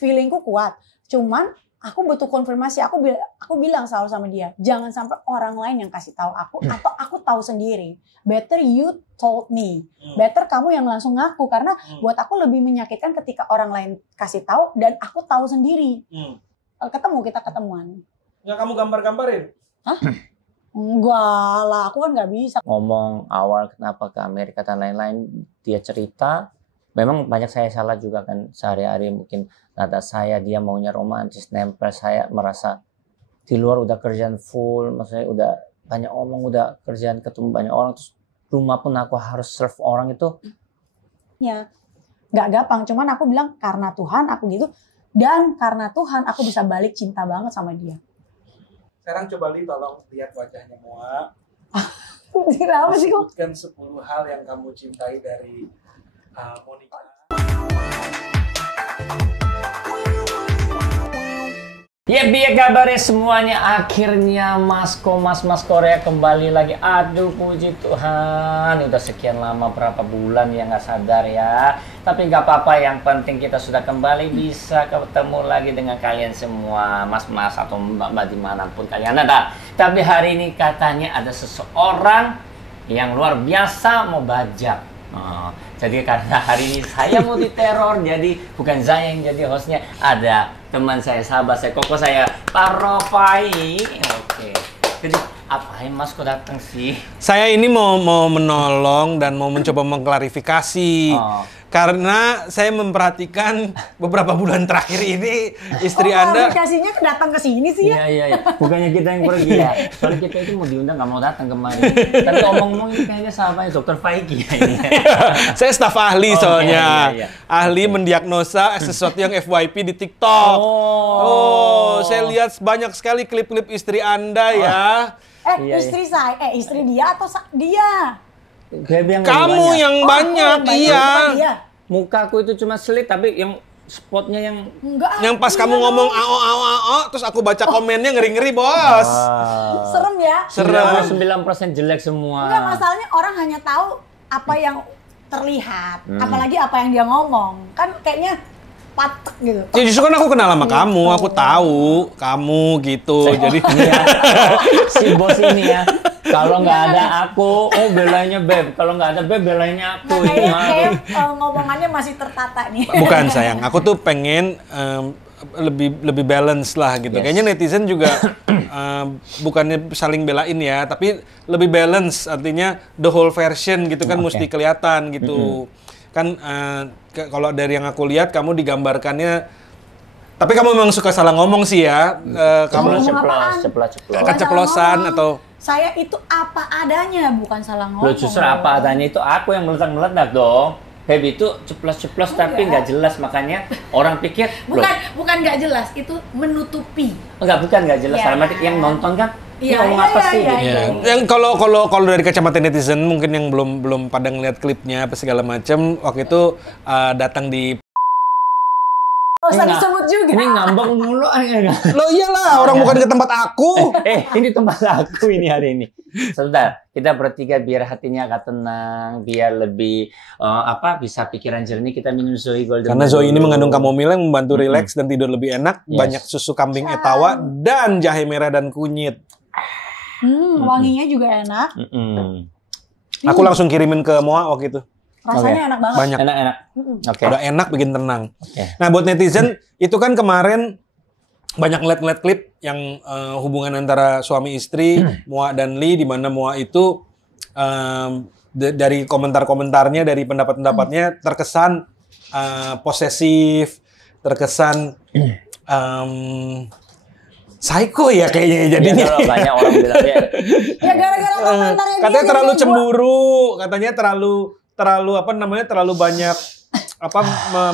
feelingku kuat. Cuman aku butuh konfirmasi. Aku bilang selalu sama dia, jangan sampai orang lain yang kasih tahu aku atau aku tahu sendiri. Better you told me. Better kamu yang langsung ngaku, karena buat aku lebih menyakitkan ketika orang lain kasih tahu dan aku tahu sendiri. Kita ketemuan. Nggak kamu gambar-gambarin? Hah? Enggak lah, aku kan nggak bisa. Ngomong awal kenapa ke Amerika dan lain-lain, dia cerita. Memang banyak saya salah juga kan, sehari-hari mungkin kata saya dia maunya romantis, nempel, saya merasa di luar udah kerjaan full, maksudnya udah banyak omong, udah kerjaan ketemu banyak orang, terus rumah pun aku harus serve orang itu. Ya, nggak gampang, cuman aku bilang karena Tuhan aku gitu, dan karena Tuhan aku bisa balik cinta banget sama dia. Sekarang coba tolong lihat wajahnya Moa. Kenapa sih kok? Sebutkan 10 hal yang kamu cintai dari Monica. Ya biar kabarnya semuanya, akhirnya Mas Korea kembali lagi. Aduh puji Tuhan, udah sekian lama, berapa bulan ya nggak sadar ya. Tapi nggak apa-apa, yang penting kita sudah kembali bisa ketemu lagi dengan kalian semua, mas-mas atau mbak-mbak dimanapun kalian ada. Tapi hari ini katanya ada seseorang yang luar biasa mau bajak. Jadi karena hari ini saya mau diteror, jadi bukan saya yang jadi hostnya, ada teman saya, sahabat saya, koko saya, Pak Rofai. Oke. Jadi apain Mas kok datang sih? Saya ini mau menolong dan mau mencoba mengklarifikasi. Karena saya memperhatikan beberapa bulan terakhir ini istri Anda. Aplikasinya datang ke sini sih ya? Iya. Bukannya kita yang pergi ya. Soalnya kita itu mau diundang, nggak mau datang kemarin. Tapi omong-omong ini kayaknya sahabatnya Dokter Faiki ya ini. Saya staf ahli soalnya. Iya. Ahli mendiagnosa sesuatu yang FYP di TikTok. Saya lihat banyak sekali klip-klip istri Anda ya. Istri dia atau dia? Kamu yang banyak, iya. Mukaku itu cuma slit, tapi yang spotnya yang enggak. Yang pas kamu ngomong ao, terus aku baca komennya ngeri-ngeri, Bos. Serem ya? Serem. 9% jelek semua. Enggak, masalahnya orang hanya tahu apa yang terlihat, apalagi apa yang dia ngomong. Kan kayaknya patek gitu. Ya justru kan aku kenal sama kamu, aku tahu kamu gitu. Jadi si bos ini ya. Kalau nggak ada aku, belainnya Beb. Kalau nggak ada Beb, belainnya aku. Kayak ngomongannya masih tertata nih. Bukan sayang, aku tuh pengen lebih balance lah gitu. Yes. Kayaknya netizen juga bukannya saling belain ya, tapi lebih balance, artinya the whole version gitu kan mesti kelihatan gitu. Kan kalau dari yang aku lihat kamu digambarkannya, tapi kamu memang suka salah ngomong sih ya. Kamu keceplosan atau saya itu apa adanya, bukan salah ngomong. Loh, justru apa adanya itu aku yang meledak-meledak dong. Baby itu ceplos-ceplos tapi nggak jelas, makanya orang pikir bukan nggak jelas, itu menutupi. Bukan nggak jelas, sama yang nonton kan ngomong apa sih? Yang kalau dari kacamata netizen mungkin yang belum pada ngeliat klipnya apa segala macam, waktu itu datang di usah disebut juga. Ini ngambek mulu. Lo iyalah, orang bukan ke tempat aku. Ini tempat aku ini hari ini. Sebentar, kita bertiga biar hatinya agak tenang, biar lebih bisa pikiran jernih, kita minum Zoe Golden. Karena Zoe ini mengandung chamomile yang membantu rileks dan tidur lebih enak, banyak susu kambing etawa dan jahe merah dan kunyit. Wanginya juga enak. Aku langsung kirimin ke Moa waktu itu. Rasanya enak banget. Banyak. Enak. Udah enak, bikin tenang. Nah buat netizen, itu kan kemarin banyak ngeliat klip yang hubungan antara suami istri, Moa dan Lee, di mana Moa itu dari komentar-komentarnya, dari pendapat-pendapatnya terkesan posesif, terkesan psycho ya kayaknya jadinya. Ya, banyak orang bilang ya gara-gara komentarnya dia. Katanya terlalu cemburu, katanya terlalu banyak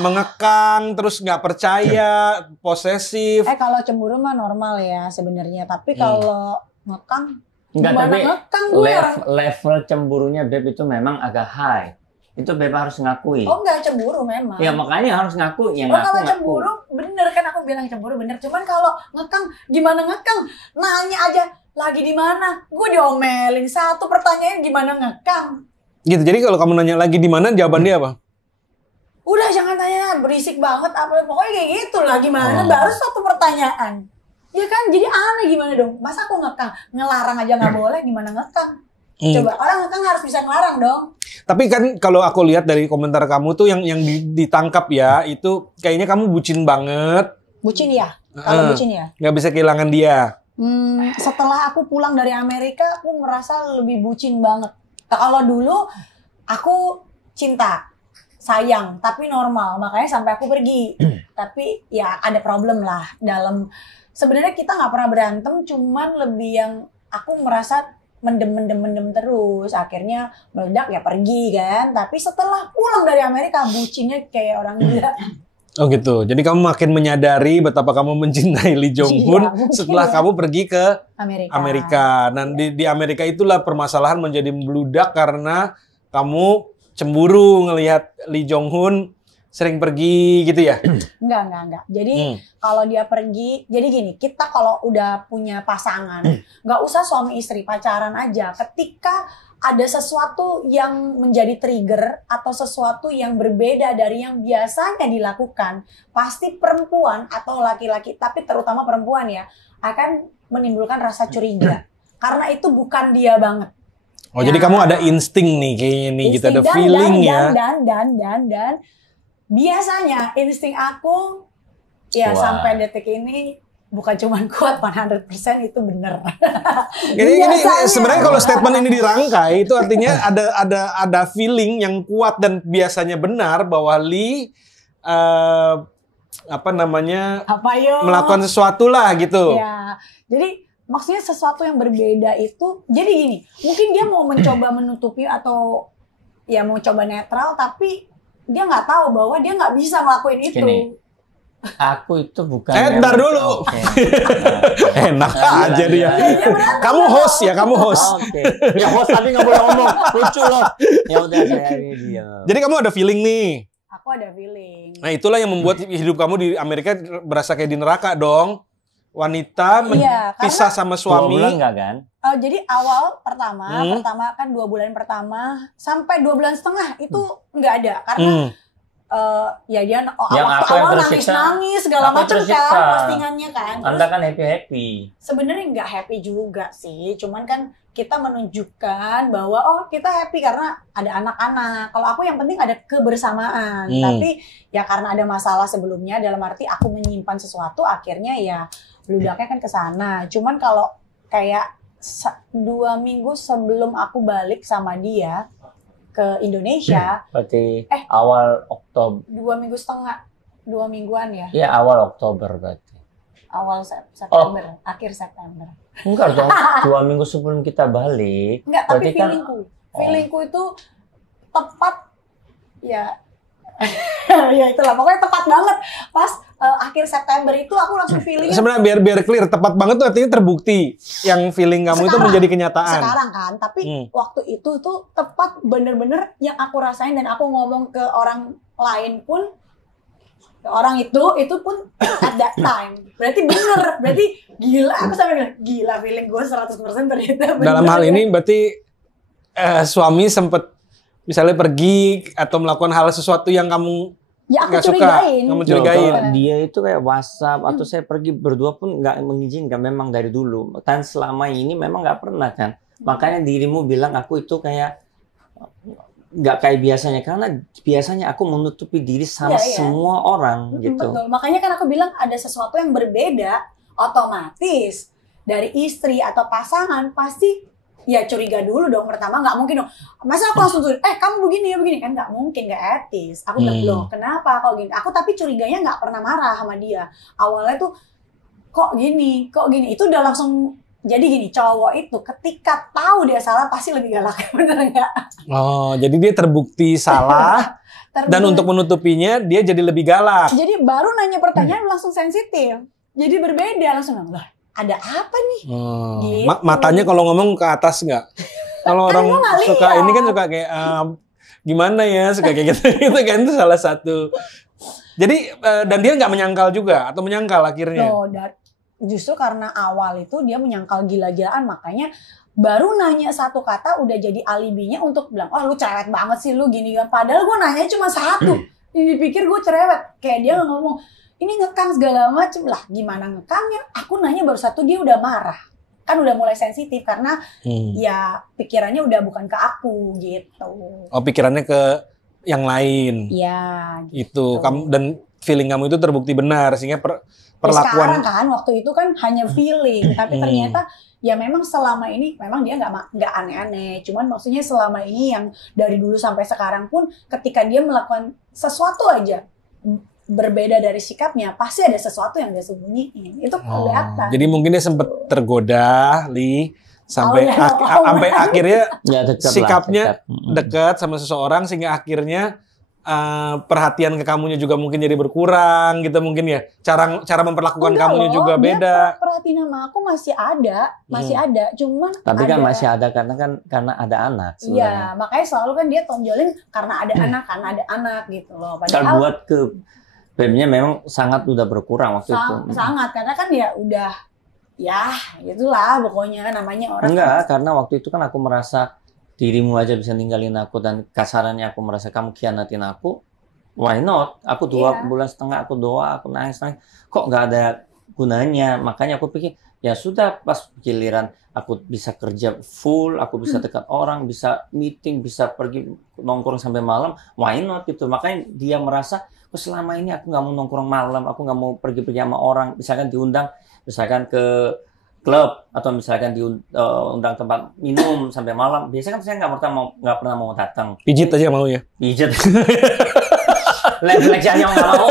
mengekang, terus nggak percaya, posesif. Kalau cemburu mah normal ya sebenarnya, tapi kalau ngekang, ngekang level cemburunya Beb itu memang agak high. Itu Beb harus ngakui. Enggak cemburu memang. Ya makanya harus ngaku. Kalau cemburu bener kan, aku bilang cemburu bener. Cuman kalau ngekang, gimana ngekang? Nanya aja lagi di mana? Gue diomelin satu pertanyaan, gimana ngekang? Gitu. Jadi kalau kamu nanya lagi di mana, jawaban dia apa? Udah jangan tanya, berisik banget apa, pokoknya kayak gitu lah gimana, baru satu pertanyaan. Ya kan, jadi aneh gimana dong, masa aku ngekang, ngelarang aja nggak boleh, gimana ngekang? Coba, orang ngekang harus bisa ngelarang dong. Tapi kan kalau aku lihat dari komentar kamu tuh yang ditangkap ya, itu kayaknya kamu bucin banget. Bucin ya? Kalau bucin ya? Nggak bisa kehilangan dia. Setelah aku pulang dari Amerika, aku merasa lebih bucin banget. Kalau dulu, aku cinta. Sayang, tapi normal, makanya sampai aku pergi. Tapi ya ada problem lah dalam, sebenarnya kita nggak pernah berantem, cuman lebih yang aku merasa mendem terus, akhirnya meledak ya pergi kan. Tapi setelah pulang dari Amerika, bucinnya kayak orang gila. Oh gitu, jadi kamu makin menyadari betapa kamu mencintai Lee Jong Hun setelah kamu pergi ke Amerika. Dan di Amerika itulah permasalahan menjadi meludak karena kamu cemburu ngelihat Lee Jong Hun sering pergi gitu ya? Enggak. Jadi kalau dia pergi, jadi gini, kita kalau udah punya pasangan, nggak usah suami istri, pacaran aja. Ketika ada sesuatu yang menjadi trigger atau sesuatu yang berbeda dari yang biasanya dilakukan, pasti perempuan atau laki-laki, tapi terutama perempuan ya, akan menimbulkan rasa curiga. Karena itu bukan dia banget. Oh ya. Jadi kamu ada insting nih kayaknya nih, gitu ada feeling ya. Dan biasanya insting aku ya sampai detik ini bukan cuma kuat 100% itu bener. Ini sebenarnya kalau statement ini dirangkai itu artinya ada feeling yang kuat dan biasanya benar bahwa Lee melakukan sesuatu lah gitu. Ya. Jadi maksudnya sesuatu yang berbeda itu, jadi gini, mungkin dia mau mencoba menutupi atau ya mau coba netral, tapi dia nggak tahu bahwa dia nggak bisa ngelakuin itu. Gini, aku itu bukan. Ntar dulu. Enak aja dia. Kamu host ya, kamu host. Oke. Ya host tadi nggak boleh ngomong, lucu loh. Ya udah saya diam. Jadi kamu ada feeling nih. Aku ada feeling. Nah itulah yang membuat hidup kamu di Amerika berasa kayak di neraka dong. Wanita pisah sama suami. 2 bulan enggak kan? Jadi awal pertama kan 2 bulan pertama sampai 2 bulan setengah itu nggak ada karena ya dia awal nangis segala macam kan postingannya kan. Anda kan happy. Sebenarnya nggak happy juga sih, cuman kan kita menunjukkan bahwa kita happy karena ada anak-anak. Kalau aku yang penting ada kebersamaan. Tapi ya karena ada masalah sebelumnya, dalam arti aku menyimpan sesuatu, akhirnya ya beludaknya kan ke sana. Cuman kalau kayak 2 minggu sebelum aku balik sama dia ke Indonesia, berarti awal Oktober. 2 minggu setengah, 2 mingguan ya? Iya, awal Oktober berarti. Awal September, akhir September. Enggak dong, 2 minggu sebelum kita balik. Enggak, tapi feelingku itu tepat ya. Ya itulah, pokoknya tepat banget. Pas akhir September itu aku langsung feeling. Sebenarnya biar clear, tepat banget tuh artinya terbukti yang feeling kamu itu menjadi kenyataan. Sekarang kan, tapi waktu itu tuh tepat bener-bener yang aku rasain dan aku ngomong ke orang lain pun, orang itu pun at that time. Berarti bener, berarti gila. Aku sampai bilang, gila feeling gue 100% ternyata bener. Dalam hal ini berarti suami sempet misalnya pergi atau melakukan hal sesuatu yang kamu nggak suka, kamu curigain. Dia itu kayak WhatsApp atau saya pergi berdua pun nggak mengizinkan, memang dari dulu. Dan selama ini memang nggak pernah kan. Makanya dirimu bilang aku itu kayak nggak kayak biasanya, karena biasanya aku menutupi diri sama semua orang gitu. Betul. Makanya kan aku bilang ada sesuatu yang berbeda, otomatis dari istri atau pasangan pasti ya curiga dulu dong pertama, nggak mungkin dong. Masa aku langsung tuh, kamu begini ya begini kan, nggak mungkin, nggak etis. Aku bilang loh, kenapa kok gini? Aku tapi curiganya nggak pernah marah sama dia. Awalnya tuh kok gini. Itu udah langsung jadi gini. Cowok itu ketika tahu dia salah pasti lebih galak, bener nggak? Oh, jadi dia terbukti salah dan untuk menutupinya dia jadi lebih galak. Jadi baru nanya pertanyaan langsung sensitif. Jadi berbeda langsung lah. Ada apa nih? Gitu. Matanya kalau ngomong ke atas nggak? Kalau orang suka ini kan suka kayak gimana ya, suka kayak gitu kan, itu salah satu. Jadi dan dia nggak menyangkal juga atau menyangkal akhirnya? Justru karena awal itu dia menyangkal gila-gilaan, makanya baru nanya satu kata udah jadi alibinya untuk bilang, lu cerewet banget sih lu gini kan. Padahal gue nanya cuma satu. dipikir gue cerewet. Kayak dia ngomong, ini ngekang segala macem lah. Gimana ngekangnya? Aku nanya baru satu, dia udah marah. Kan udah mulai sensitif karena ya pikirannya udah bukan ke aku gitu. Oh, pikirannya ke yang lain. Iya. Itu kamu dan feeling kamu itu terbukti benar sehingga Sekarang perlakuan kan waktu itu kan hanya feeling, tapi ternyata ya memang selama ini memang dia nggak aneh-aneh. Cuman maksudnya selama ini yang dari dulu sampai sekarang pun ketika dia melakukan sesuatu aja berbeda dari sikapnya, pasti ada sesuatu yang dia sembunyiin. Itu kelihatan. Jadi mungkin dia sempat tergoda, Li, sampai sampai akhirnya Ya, dekat sikapnya lah, dekat sama seseorang sehingga akhirnya perhatian ke kamunya juga mungkin jadi berkurang gitu mungkin ya. Cara memperlakukan Enggak kamunya loh, juga dia beda. perhatiin sama aku masih ada, cuman Tapi kan ada. masih ada karena ada anak Iya, sebenarnya. makanya selalu kan dia tonjolin karena ada anak gitu loh. Kalau Padahal buat ke BEM-nya memang sangat udah berkurang waktu itu. sangat karena kan ya udah ya gitulah pokoknya namanya orang. Enggak, karena waktu itu kan aku merasa dirimu aja bisa ninggalin aku dan kasarannya aku merasa kamu khianatin aku. Why not? Aku 2 bulan setengah aku doa, aku nangis. Kok nggak ada gunanya? Makanya aku pikir ya sudah pas giliran aku bisa kerja full, aku bisa dekat orang, bisa meeting, bisa pergi nongkrong sampai malam. Why not gitu? Makanya dia merasa kok selama ini aku nggak mau nongkrong malam, aku nggak mau pergi-pergi sama orang, misalkan diundang, misalkan ke klub atau misalkan diundang tempat minum sampai malam. Biasanya kan saya nggak pernah mau datang. Pijit aja mau ya. Pijit. Refleksi aja nggak mau.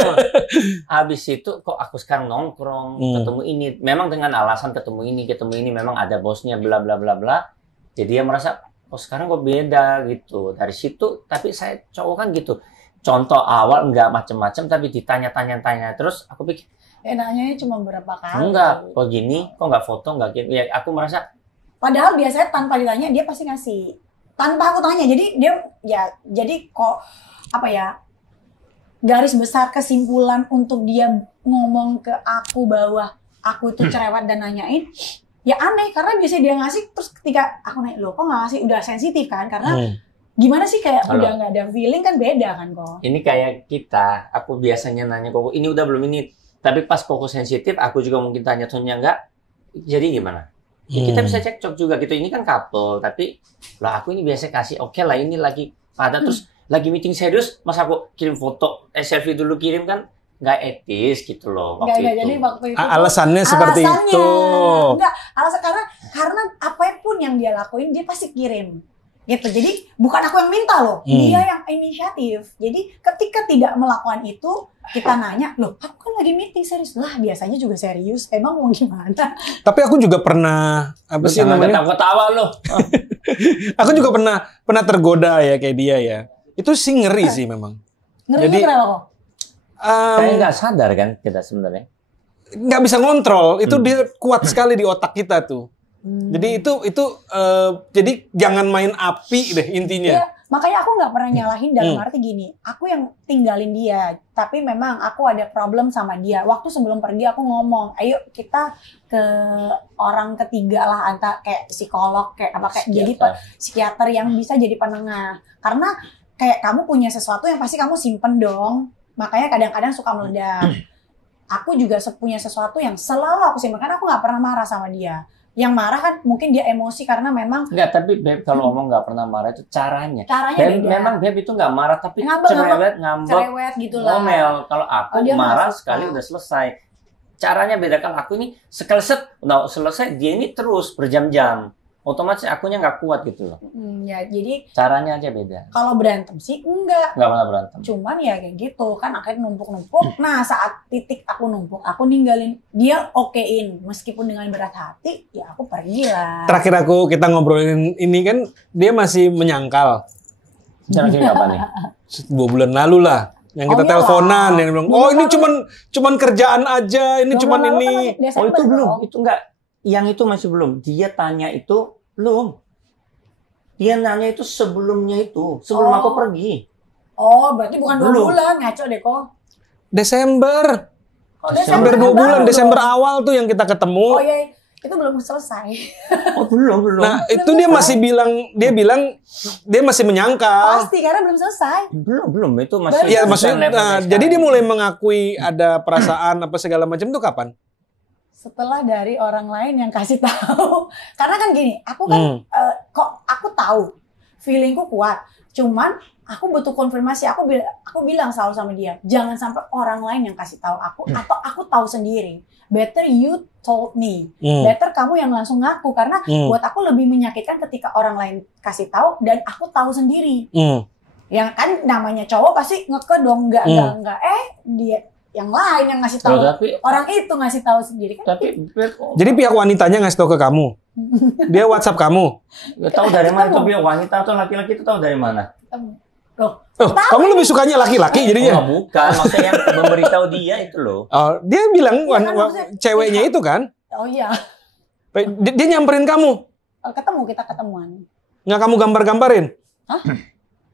Habis itu kok aku sekarang nongkrong, ketemu ini, memang dengan alasan ketemu ini, memang ada bosnya, bla bla bla bla. Jadi dia merasa, oh sekarang kok beda gitu. Dari situ, tapi saya cowok kan gitu. Contoh awal nggak macem-macem, tapi ditanya-tanya terus aku pikir, Nanyanya cuma berapa kali. enggak, kok gini, kok nggak foto, nggak gini. Ya aku merasa, Padahal biasanya tanpa ditanya dia pasti ngasih. Tanpa aku tanya. Jadi dia ya jadi kok apa ya? Garis besar kesimpulan untuk dia ngomong ke aku bahwa aku itu cerewet dan nanyain, ya aneh karena biasanya dia ngasih terus ketika aku nanya, loh kok nggak ngasih, udah sensitif kan karena gimana sih kayak Halo. udah nggak ada feeling kan beda kan kok. ini kayak kita, aku biasanya nanya Koko, ini udah belum ini. Tapi pas Koko sensitif, aku juga mungkin tanya Sonya enggak. Jadi gimana? Ya, kita bisa cekcok juga gitu. Ini kan couple, tapi lah aku ini biasa kasih oke lah ini lagi ada terus lagi meeting serius, mas aku kirim foto, selfie dulu kirim kan nggak etis gitu loh waktu Nggak, itu. jadi waktu itu Alasannya seperti itu. Enggak, alasan karena apapun yang dia lakuin dia pasti kirim. Gitu. Jadi bukan aku yang minta loh, dia yang inisiatif. Jadi ketika tidak melakukan itu, kita nanya, loh aku kan lagi meeting serius. Lah biasanya juga serius, emang mau gimana? Tapi aku juga pernah apa sih Jangan namanya? ketawa loh. Aku juga pernah tergoda ya kayak dia ya. Itu sih ngeri sih memang. Ngerinya Jadi, kenapa kok? Saya nggak sadar kan kita sebenarnya. nggak bisa ngontrol. Itu dia kuat sekali di otak kita tuh. Jadi itu jadi jangan main api deh intinya. Iya, makanya aku nggak pernah nyalahin dalam arti gini. Aku yang tinggalin dia, tapi memang aku ada problem sama dia. Waktu sebelum pergi aku ngomong, ayo kita ke orang ketiga lah, antara kayak psikolog, kayak apa kayak jadi psikiater yang bisa jadi penengah. Karena kayak kamu punya sesuatu yang pasti kamu simpen dong. Makanya kadang-kadang suka meledak. Aku juga punya sesuatu yang selalu aku simpen karena aku nggak pernah marah sama dia. Yang marah kan mungkin dia emosi karena memang Enggak, tapi Beb kalau ngomong nggak pernah marah itu caranya. beda. Beb, memang Beb itu nggak marah tapi ngambek, cerewet gitu lah. ngomel. Kalau aku dia marah nggak suka. sekali udah selesai. Caranya beda, kalau aku ini sekali selesai dia ini terus berjam-jam. Otomatis akunya nggak kuat gitu loh. Ya jadi Caranya aja beda. kalau berantem sih enggak. Nggak pernah berantem. Cuman ya kayak gitu kan akhirnya numpuk-numpuk. Nah saat titik aku numpuk, aku ninggalin dia okein meskipun dengan berat hati, ya aku pergi lah. Terakhir kita ngobrolin ini kan dia masih menyangkal. Caranya apa nih? 2 bulan lalu lah. Yang kita Oh, iyalah. teleponan yang bilang, "Oh, ini cuman kerjaan aja, ini cuman ini." Oh itu belum, itu enggak. Yang itu masih belum. Dia tanya itu belum. Dia nanya itu sebelumnya itu, sebelum aku pergi. Oh, berarti bukan 2 Belum. bulan, ngaco deh kok. Desember. Oh, Hampir 2 bulan, Desember awal tuh yang kita ketemu. Oh iya, Itu belum selesai. Oh, belum. Nah, itu dia masih bilang dia masih menyangkal. Pasti karena belum selesai. Belum. Itu masih. Ya, bukan maksudnya level sekarang. jadi dia mulai mengakui ada perasaan apa segala macam itu kapan? Setelah dari orang lain yang kasih tahu. Karena kan gini, aku kan kok aku tahu feelingku kuat. Cuman aku butuh konfirmasi. Aku bilang selalu sama dia, jangan sampai orang lain yang kasih tahu aku atau aku tahu sendiri. Better you told me. Better kamu yang langsung ngaku karena buat aku lebih menyakitkan ketika orang lain kasih tahu dan aku tahu sendiri. Yang kan namanya cowok pasti ngeke dong, enggak. Dia yang lain yang ngasih tahu. Orang itu ngasih tahu sendiri kan. Jadi pihak wanitanya ngasih tahu ke kamu. Dia WhatsApp kamu. Ya, tahu dari mana itu pihak wanita atau laki-laki itu tahu dari mana? Loh, kamu lebih sukanya laki-laki jadinya? Oh, bukan, maksudnya yang memberitahu dia itu loh. Oh, dia bilang ceweknya itu kan? Oh iya. Dia nyamperin kamu? Kita ketemuan. Nggak kamu gambar-gambarin? Hah?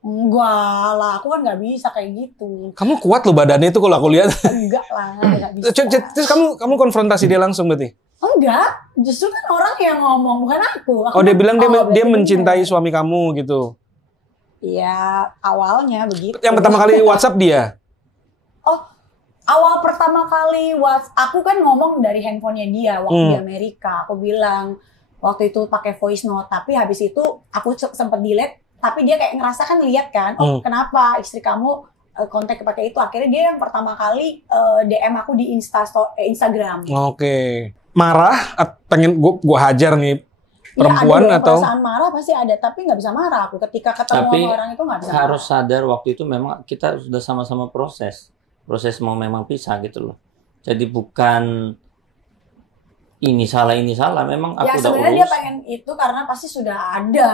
Enggak lah, aku kan nggak bisa kayak gitu. Kamu kuat loh badannya itu kalau aku lihat. Enggak lah, nggak bisa. Terus kamu konfrontasi dia langsung berarti? Enggak, justru kan orang yang ngomong, bukan aku. Oh, dia bilang dia mencintai suami kamu gitu. Iya, awalnya begitu. Yang pertama kali WhatsApp dia? Oh, awal pertama kali aku kan ngomong dari handphonenya dia waktu di Amerika. Aku bilang waktu itu pakai voice note, tapi habis itu aku sempet delete. Tapi dia kayak ngerasa kan lihat kan, oh kenapa istri kamu kontak pakai itu. Akhirnya dia yang pertama kali DM aku di Instagram. Oke. Marah? Pengen gua hajar nih perempuan ya, ada atau? Perasaan marah pasti ada, tapi nggak bisa marah aku ketika ketemu sama orang itu nggak bisa. Harus sadar waktu itu memang kita sudah sama-sama proses mau memang pisah gitu loh. Jadi bukan ini salah memang aku udah urus. Ya sebenarnya dia pengen itu karena pasti sudah ada.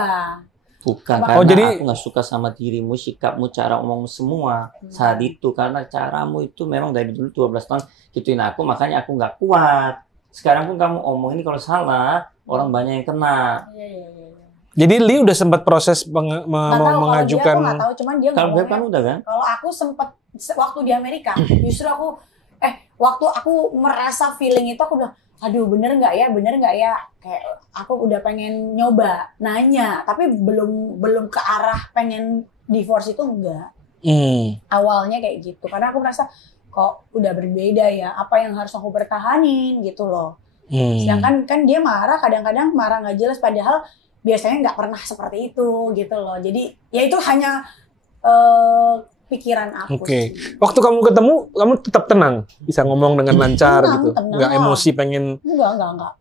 Bukan karena aku nggak suka sama dirimu, sikapmu, cara ngomong semua saat itu. Karena caramu itu memang dari dulu 12 tahun gituin aku, makanya aku nggak kuat. Sekarang pun kamu omong ini kalau salah, orang banyak yang kena. Iya. Jadi Li udah sempat proses mengajukan. Kalau dia aku nggak tahu, cuman dia kalau Beb kan udah kan? Kalau aku sempat waktu di Amerika, justru waktu aku merasa feeling itu aku bilang, aduh bener nggak ya, kayak aku udah pengen nyoba, nanya, tapi belum ke arah pengen divorce itu enggak. Awalnya kayak gitu, karena aku merasa kok udah berbeda ya, apa yang harus aku pertahanin gitu loh. Sedangkan kan dia marah, kadang-kadang marah nggak jelas, padahal biasanya nggak pernah seperti itu gitu loh. Jadi ya itu hanya pikiran aku. Oke. Waktu kamu ketemu, kamu tetap tenang, bisa ngomong dengan lancar gitu, nggak emosi pengen. Enggak.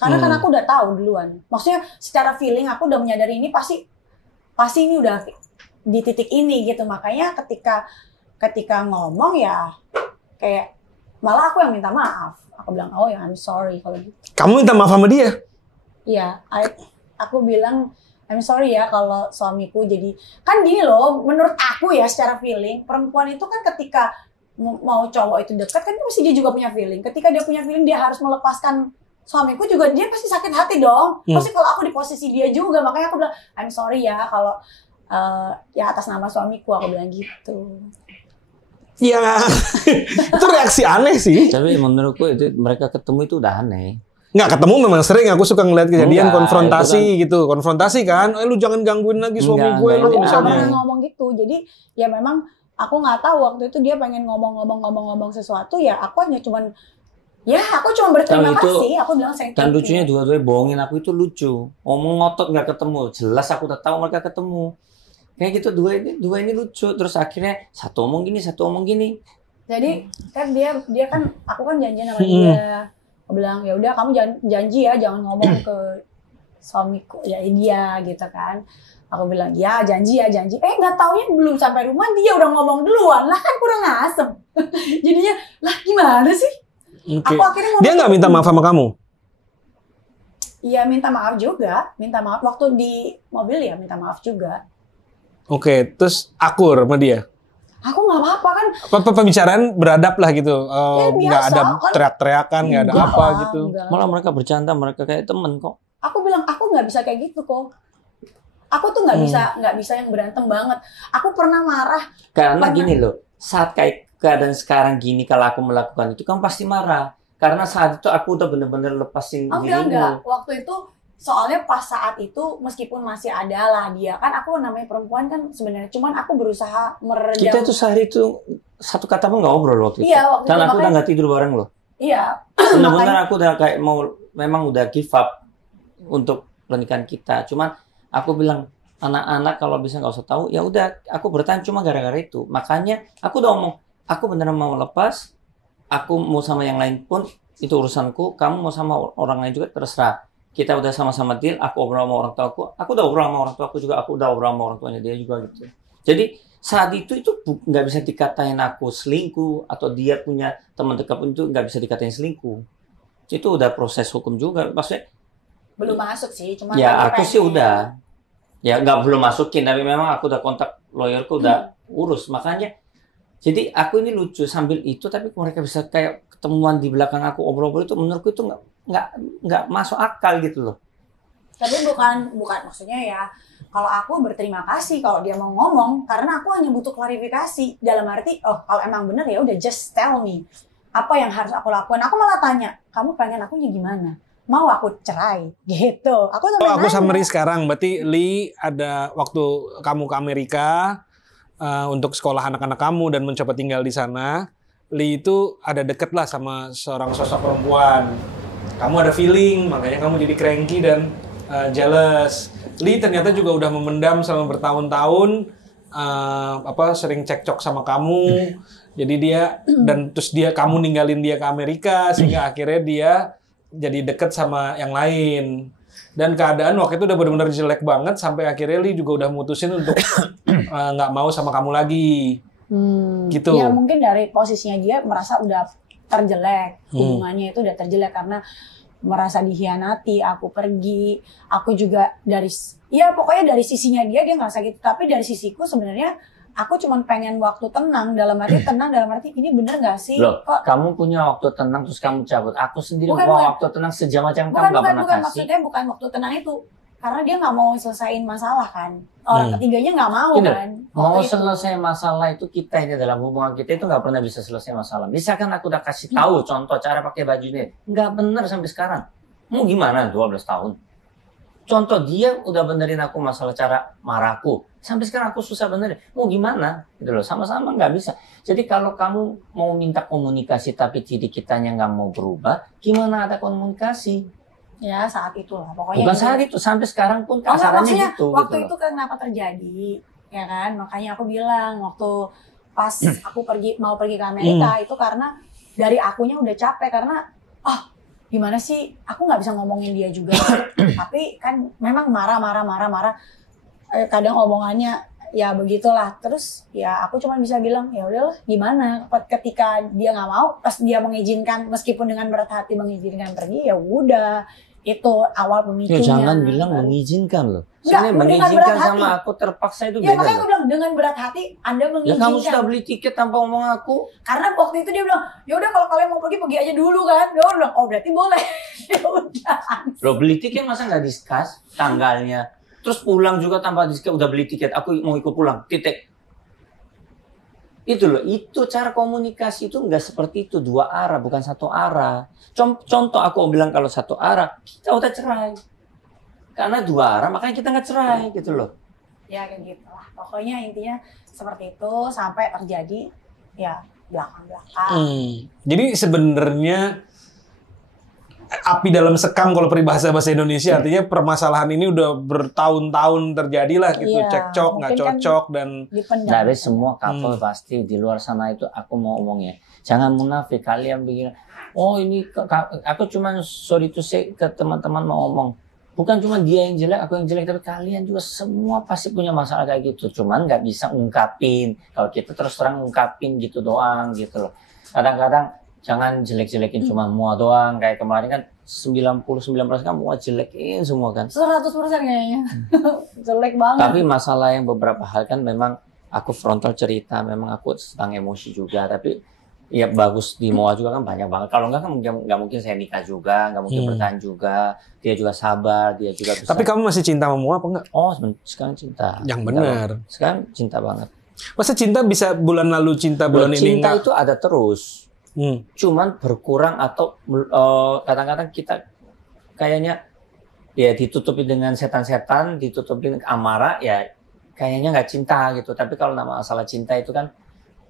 Karena kan aku udah tahu duluan. Maksudnya secara feeling aku udah menyadari ini pasti ini udah di titik ini gitu. Makanya ketika ngomong ya kayak malah aku yang minta maaf. Aku bilang, oh ya I'm sorry kalau gitu. Kamu minta maaf sama dia? Iya, aku bilang I'm sorry ya kalau suamiku jadi, kan gini loh, menurut aku ya secara feeling, perempuan itu kan ketika mau cowok itu dekat kan pasti dia juga punya feeling. Ketika dia punya feeling dia harus melepaskan suamiku juga, dia pasti sakit hati dong. Pasti kalau aku di posisi dia juga, makanya aku bilang I'm sorry ya kalau ya atas nama suamiku, aku bilang gitu. Ya, itu reaksi aneh sih. Tapi menurutku itu mereka ketemu itu udah aneh. Nggak ketemu memang sering, aku suka ngeliat kejadian konfrontasi kan. gitu. Konfrontasi kan, lu jangan gangguin lagi suami gue lu misalnya. Pernah ngomong gitu, jadi ya memang aku nggak tahu waktu itu dia pengen ngomong sesuatu, ya aku hanya cuman berterima kasih, aku bilang saya. Dan lucunya dua-duanya bohongin aku itu lucu. Ngomong ngotot nggak ketemu, jelas aku udah tahu mereka ketemu. Kayak gitu dua ini lucu. Terus akhirnya satu omong gini. Jadi kan dia kan, aku kan janjian sama dia. Aku bilang ya udah kamu janji ya jangan ngomong ke suamiku ya dia gitu kan. Aku bilang ya janji. Nggak taunya belum sampai rumah dia udah ngomong duluan lah, kan kurang asem. Jadinya lah gimana sih? Okay. Aku akhirnya dia nggak minta maaf sama kamu? Iya minta maaf juga, waktu di mobil ya minta maaf juga. Oke, terus akur sama dia? Aku nggak apa-apa kan. Pembicaraan beradab lah gitu, nggak ada kan, teriak-teriakan, nggak ada apa gitu. Malah mereka bercanda, mereka kayak temen kok. Aku bilang aku nggak bisa kayak gitu kok. Aku tuh nggak bisa yang berantem banget. Aku pernah marah. Karena gini loh, saat kayak keadaan sekarang gini, kalau aku melakukan itu kan pasti marah. Karena saat itu aku udah bener-bener lepasin dirimu. Enggak. Waktu itu soalnya pas saat itu meskipun masih ada lah dia kan aku namanya perempuan kan sebenarnya cuman aku berusaha meredam. Kita tuh sehari itu satu kata pun nggak ngobrol waktu itu. Iya, waktu Dan itu aku udah makanya- nggak tidur bareng loh. Iya. Benar-benar aku udah kayak memang udah give up untuk pernikahan kita. Cuman aku bilang anak-anak kalau bisa nggak usah tahu. Ya udah, aku bertahan cuma gara-gara itu. Makanya aku udah ngomong, aku beneran mau lepas. Aku mau sama yang lain pun itu urusanku. Kamu mau sama orang lain juga terserah. Kita udah sama-sama deal. Aku obrol sama orang tuaku. Aku udah obrol sama orang tuaku juga. Aku udah obrol sama orang tuanya dia juga gitu. Jadi saat itu nggak bisa dikatain aku selingkuh atau dia punya teman dekat pun itu nggak bisa dikatain selingkuh. Itu udah proses hukum juga. Maksudnya Belum masuk sih, cuma ya aku sih udah ya nggak belum masukin tapi memang aku udah kontak lawyerku udah urus. Makanya jadi aku ini lucu sambil itu tapi mereka bisa kayak ketemuan di belakang aku obrol-obrol itu menurutku itu nggak masuk akal gitu loh. Tapi bukan maksudnya ya. Kalau aku berterima kasih kalau dia mau ngomong karena aku hanya butuh klarifikasi dalam arti kalau emang bener ya udah just tell me apa yang harus aku lakukan. Aku malah tanya, kamu pengen akunya gimana? Mau aku cerai gitu. Aku summary sekarang, berarti Lee ada waktu kamu ke Amerika untuk sekolah anak-anak kamu dan mencoba tinggal di sana. Lee itu ada deket lah sama seorang sosok perempuan. Kamu ada feeling, makanya kamu jadi cranky dan jealous. Lee ternyata juga udah memendam selama bertahun-tahun, sering cekcok sama kamu. Jadi dia dan terus kamu ninggalin dia ke Amerika sehingga akhirnya dia jadi deket sama yang lain. Dan keadaan waktu itu udah benar-benar jelek banget sampai akhirnya Lee juga udah mutusin untuk nggak mau sama kamu lagi. Gitu. Ya mungkin dari posisinya dia merasa udah terjelek, hubungannya itu udah terjelek karena merasa dihianati, aku pergi, aku juga pokoknya dari sisinya dia ngerasa gitu. Tapi dari sisiku sebenarnya aku cuma pengen waktu tenang dalam arti ini bener nggak sih? Loh, Kok kamu punya waktu tenang terus kamu cabut. Aku sendiri Bukan. mau waktu tenang sejam aja kamu nggak pernah kasih. Maksudnya bukan waktu tenang itu. Karena dia nggak mau selesaiin masalah kan. Orang ketiganya nggak mau Gini, kan. mau selesai masalah itu kita ini dalam hubungan kita itu nggak pernah bisa selesai masalah. Misalkan aku udah kasih tahu contoh cara pakai baju ini, nggak bener sampai sekarang. Mau gimana 12 tahun? Contoh dia udah benerin aku masalah cara marahku. Sampai sekarang aku susah benerin. Mau gimana? Gitu loh, sama-sama nggak bisa. Jadi kalau kamu mau minta komunikasi tapi diri kitanya nggak mau berubah, gimana ada komunikasi? Ya saat itulah pokoknya. Bukan gitu. saat itu, sampai sekarang pun Maksudnya kasarannya gitu. waktu gitu itu kenapa terjadi, ya kan? Makanya aku bilang waktu pas aku mau pergi ke Amerika itu karena dari akunya udah capek karena gimana sih? Aku nggak bisa ngomongin dia juga. Tapi kan memang marah. Kadang omongannya ya begitulah. Terus ya aku cuma bisa bilang ya udahlah gimana. Ketika dia nggak mau, pas dia mengizinkan meskipun dengan berat hati mengizinkan pergi ya udah. Itu awal pemicunya. Ya, jangan bilang mengizinkan loh. Enggak, Sebenarnya dengan mengizinkan berat sama hati. aku terpaksa itu Ya beda. makanya loh. aku bilang dengan berat hati Anda Ya mengizinkan. kamu sudah beli tiket tanpa ngomong aku. Karena waktu itu dia bilang, ya udah kalau kalian mau pergi aja dulu kan. Dia bilang, oh berarti boleh. Ya udah. Lo beli tiket masa nggak discuss tanggalnya? Terus pulang juga tanpa discuss, udah beli tiket. Aku mau ikut pulang. Titik. Itu loh, itu cara komunikasi itu nggak seperti itu. Dua arah, bukan satu arah. Contoh aku bilang kalau satu arah, kita udah cerai. Karena dua arah, makanya kita nggak cerai gitu loh. Ya kayak gitu lah. Pokoknya intinya seperti itu sampai terjadi ya belakang-belakang. Jadi sebenarnya api dalam sekam kalau peribahasa bahasa Indonesia artinya permasalahan ini udah bertahun-tahun terjadi lah gitu, Iya, cekcok nggak mungkin kan cocok dan Dipendam. Dari semua couple pasti di luar sana itu aku mau omongnya. Jangan munafik kalian bikin. Oh ini aku cuma sorry to say ke teman-teman mau ngomong. Bukan cuma dia yang jelek, aku yang jelek, tapi kalian juga semua pasti punya masalah kayak gitu. Cuman nggak bisa ungkapin. Kalau kita terus terang ungkapin gitu doang gitu loh. Kadang-kadang jangan jelek-jelekin cuma mua doang. Kayak kemarin kan 99% kan mua jelekin semua kan. 100% kayaknya. Jelek banget. Tapi masalah yang beberapa hal kan memang aku frontal cerita, memang aku sedang emosi juga. Tapi ya bagus di Moa juga kan banyak banget. Kalau enggak kan nggak mungkin saya nikah juga, nggak mungkin bertahan juga. Dia juga sabar, dia juga bisa. Tapi kamu masih cinta sama Moa apa enggak? Oh sekarang cinta. Yang benar. Sekarang cinta banget. Masa cinta bisa bulan lalu cinta bulan ini Cinta enggak? itu ada terus. cuman berkurang atau kadang-kadang kita kayaknya ya ditutupi dengan setan-setan, ditutupi dengan amarah, ya kayaknya nggak cinta gitu. Tapi kalau nama masalah cinta itu kan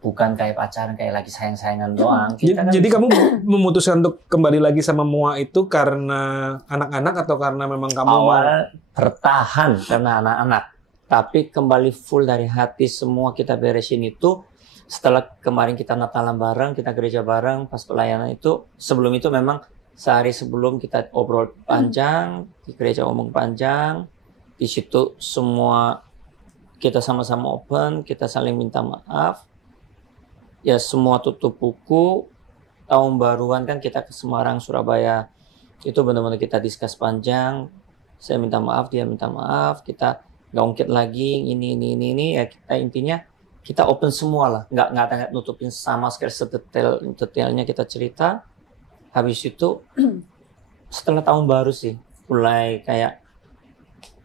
bukan kayak pacaran, kayak lagi sayang-sayangan doang. Jadi kamu memutuskan untuk kembali lagi sama Moa itu karena anak-anak atau karena memang kamu awal bertahan karena anak-anak, tapi kembali full dari hati semua kita beresin itu setelah kemarin kita Natalan bareng, kita gereja bareng, pas pelayanan itu. Sebelum itu memang sehari sebelum kita obrol panjang, di gereja omong panjang, di situ semua kita sama-sama open, kita saling minta maaf. Ya semua tutup buku. Tahun baruan kan kita ke Semarang, Surabaya. Itu benar-benar kita diskus panjang. Saya minta maaf, dia minta maaf. Kita nggak ungkit lagi ini. Ya kita intinya kita open semua lah. Nggak nutupin sama sekali detailnya kita cerita. Habis itu setelah tahun baru sih mulai kayak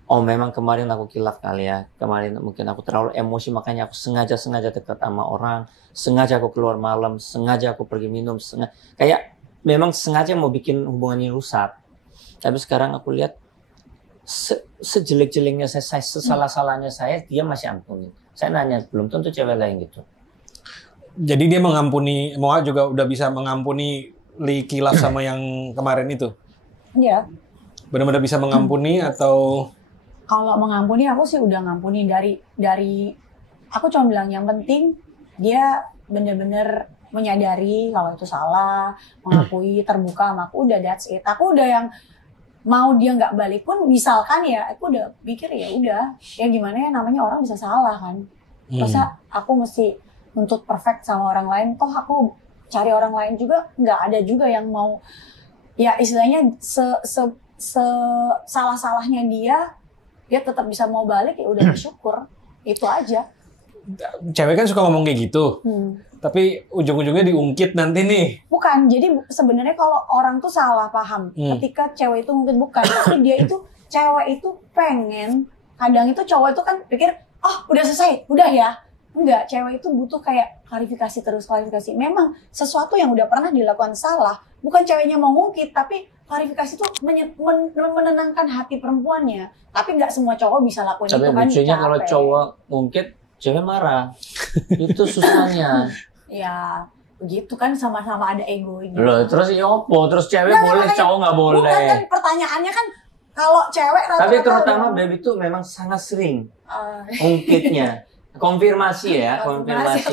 memang kemarin aku kilaf kali ya. Kemarin mungkin aku terlalu emosi, makanya aku sengaja dekat sama orang, sengaja aku keluar malam, sengaja aku pergi minum, kayak memang sengaja mau bikin hubungan ini rusak. Tapi sekarang aku lihat sejelek-jeleknya saya, sesalah-salahnya saya, dia masih ampuni. Saya nanya, belum tentu cewek lain gitu. Jadi dia mengampuni, Moa juga udah bisa mengampuni Li kilaf sama yang kemarin itu? Iya. Benar-benar bisa mengampuni atau? Kalau mengampuni aku sih udah ngampuni dari aku cuma bilang yang penting dia bener-bener menyadari kalau itu salah, mengakui, terbuka sama aku, udah that's it. Aku udah yang mau dia nggak balik pun misalkan ya, aku udah pikir ya udah, ya gimana ya namanya orang bisa salah kan. Masa aku mesti nuntut perfect sama orang lain, toh aku cari orang lain juga nggak ada juga yang mau, ya istilahnya salah-salahnya dia tetap bisa mau balik, ya udah bersyukur. Itu aja. Cewek kan suka ngomong kayak gitu. Tapi ujung-ujungnya diungkit nanti nih. Bukan, jadi sebenarnya kalau orang tuh salah paham. Ketika cewek itu mungkin bukan, tapi dia itu, cewek itu pengen, kadang itu cowok itu kan pikir, oh udah selesai, udah ya. Enggak, cewek itu butuh kayak klarifikasi terus, klarifikasi. Memang sesuatu yang udah pernah dilakukan salah, bukan ceweknya mau ngungkit, tapi klarifikasi itu menenangkan hati perempuannya. Tapi nggak semua cowok bisa lakuin tapi itu kan. Tapi lucunya kalau cowok ngungkit, cewek marah. Itu susahnya. Ya, begitu kan, sama-sama ada egonya. Loh, terus ya opo? Terus cewek boleh, cowok nggak boleh. Bukan kan, pertanyaannya kan kalau cewek rata-rata. Tapi terutama baby itu memang sangat sering ngungkitnya. Konfirmasi ya, konfirmasi.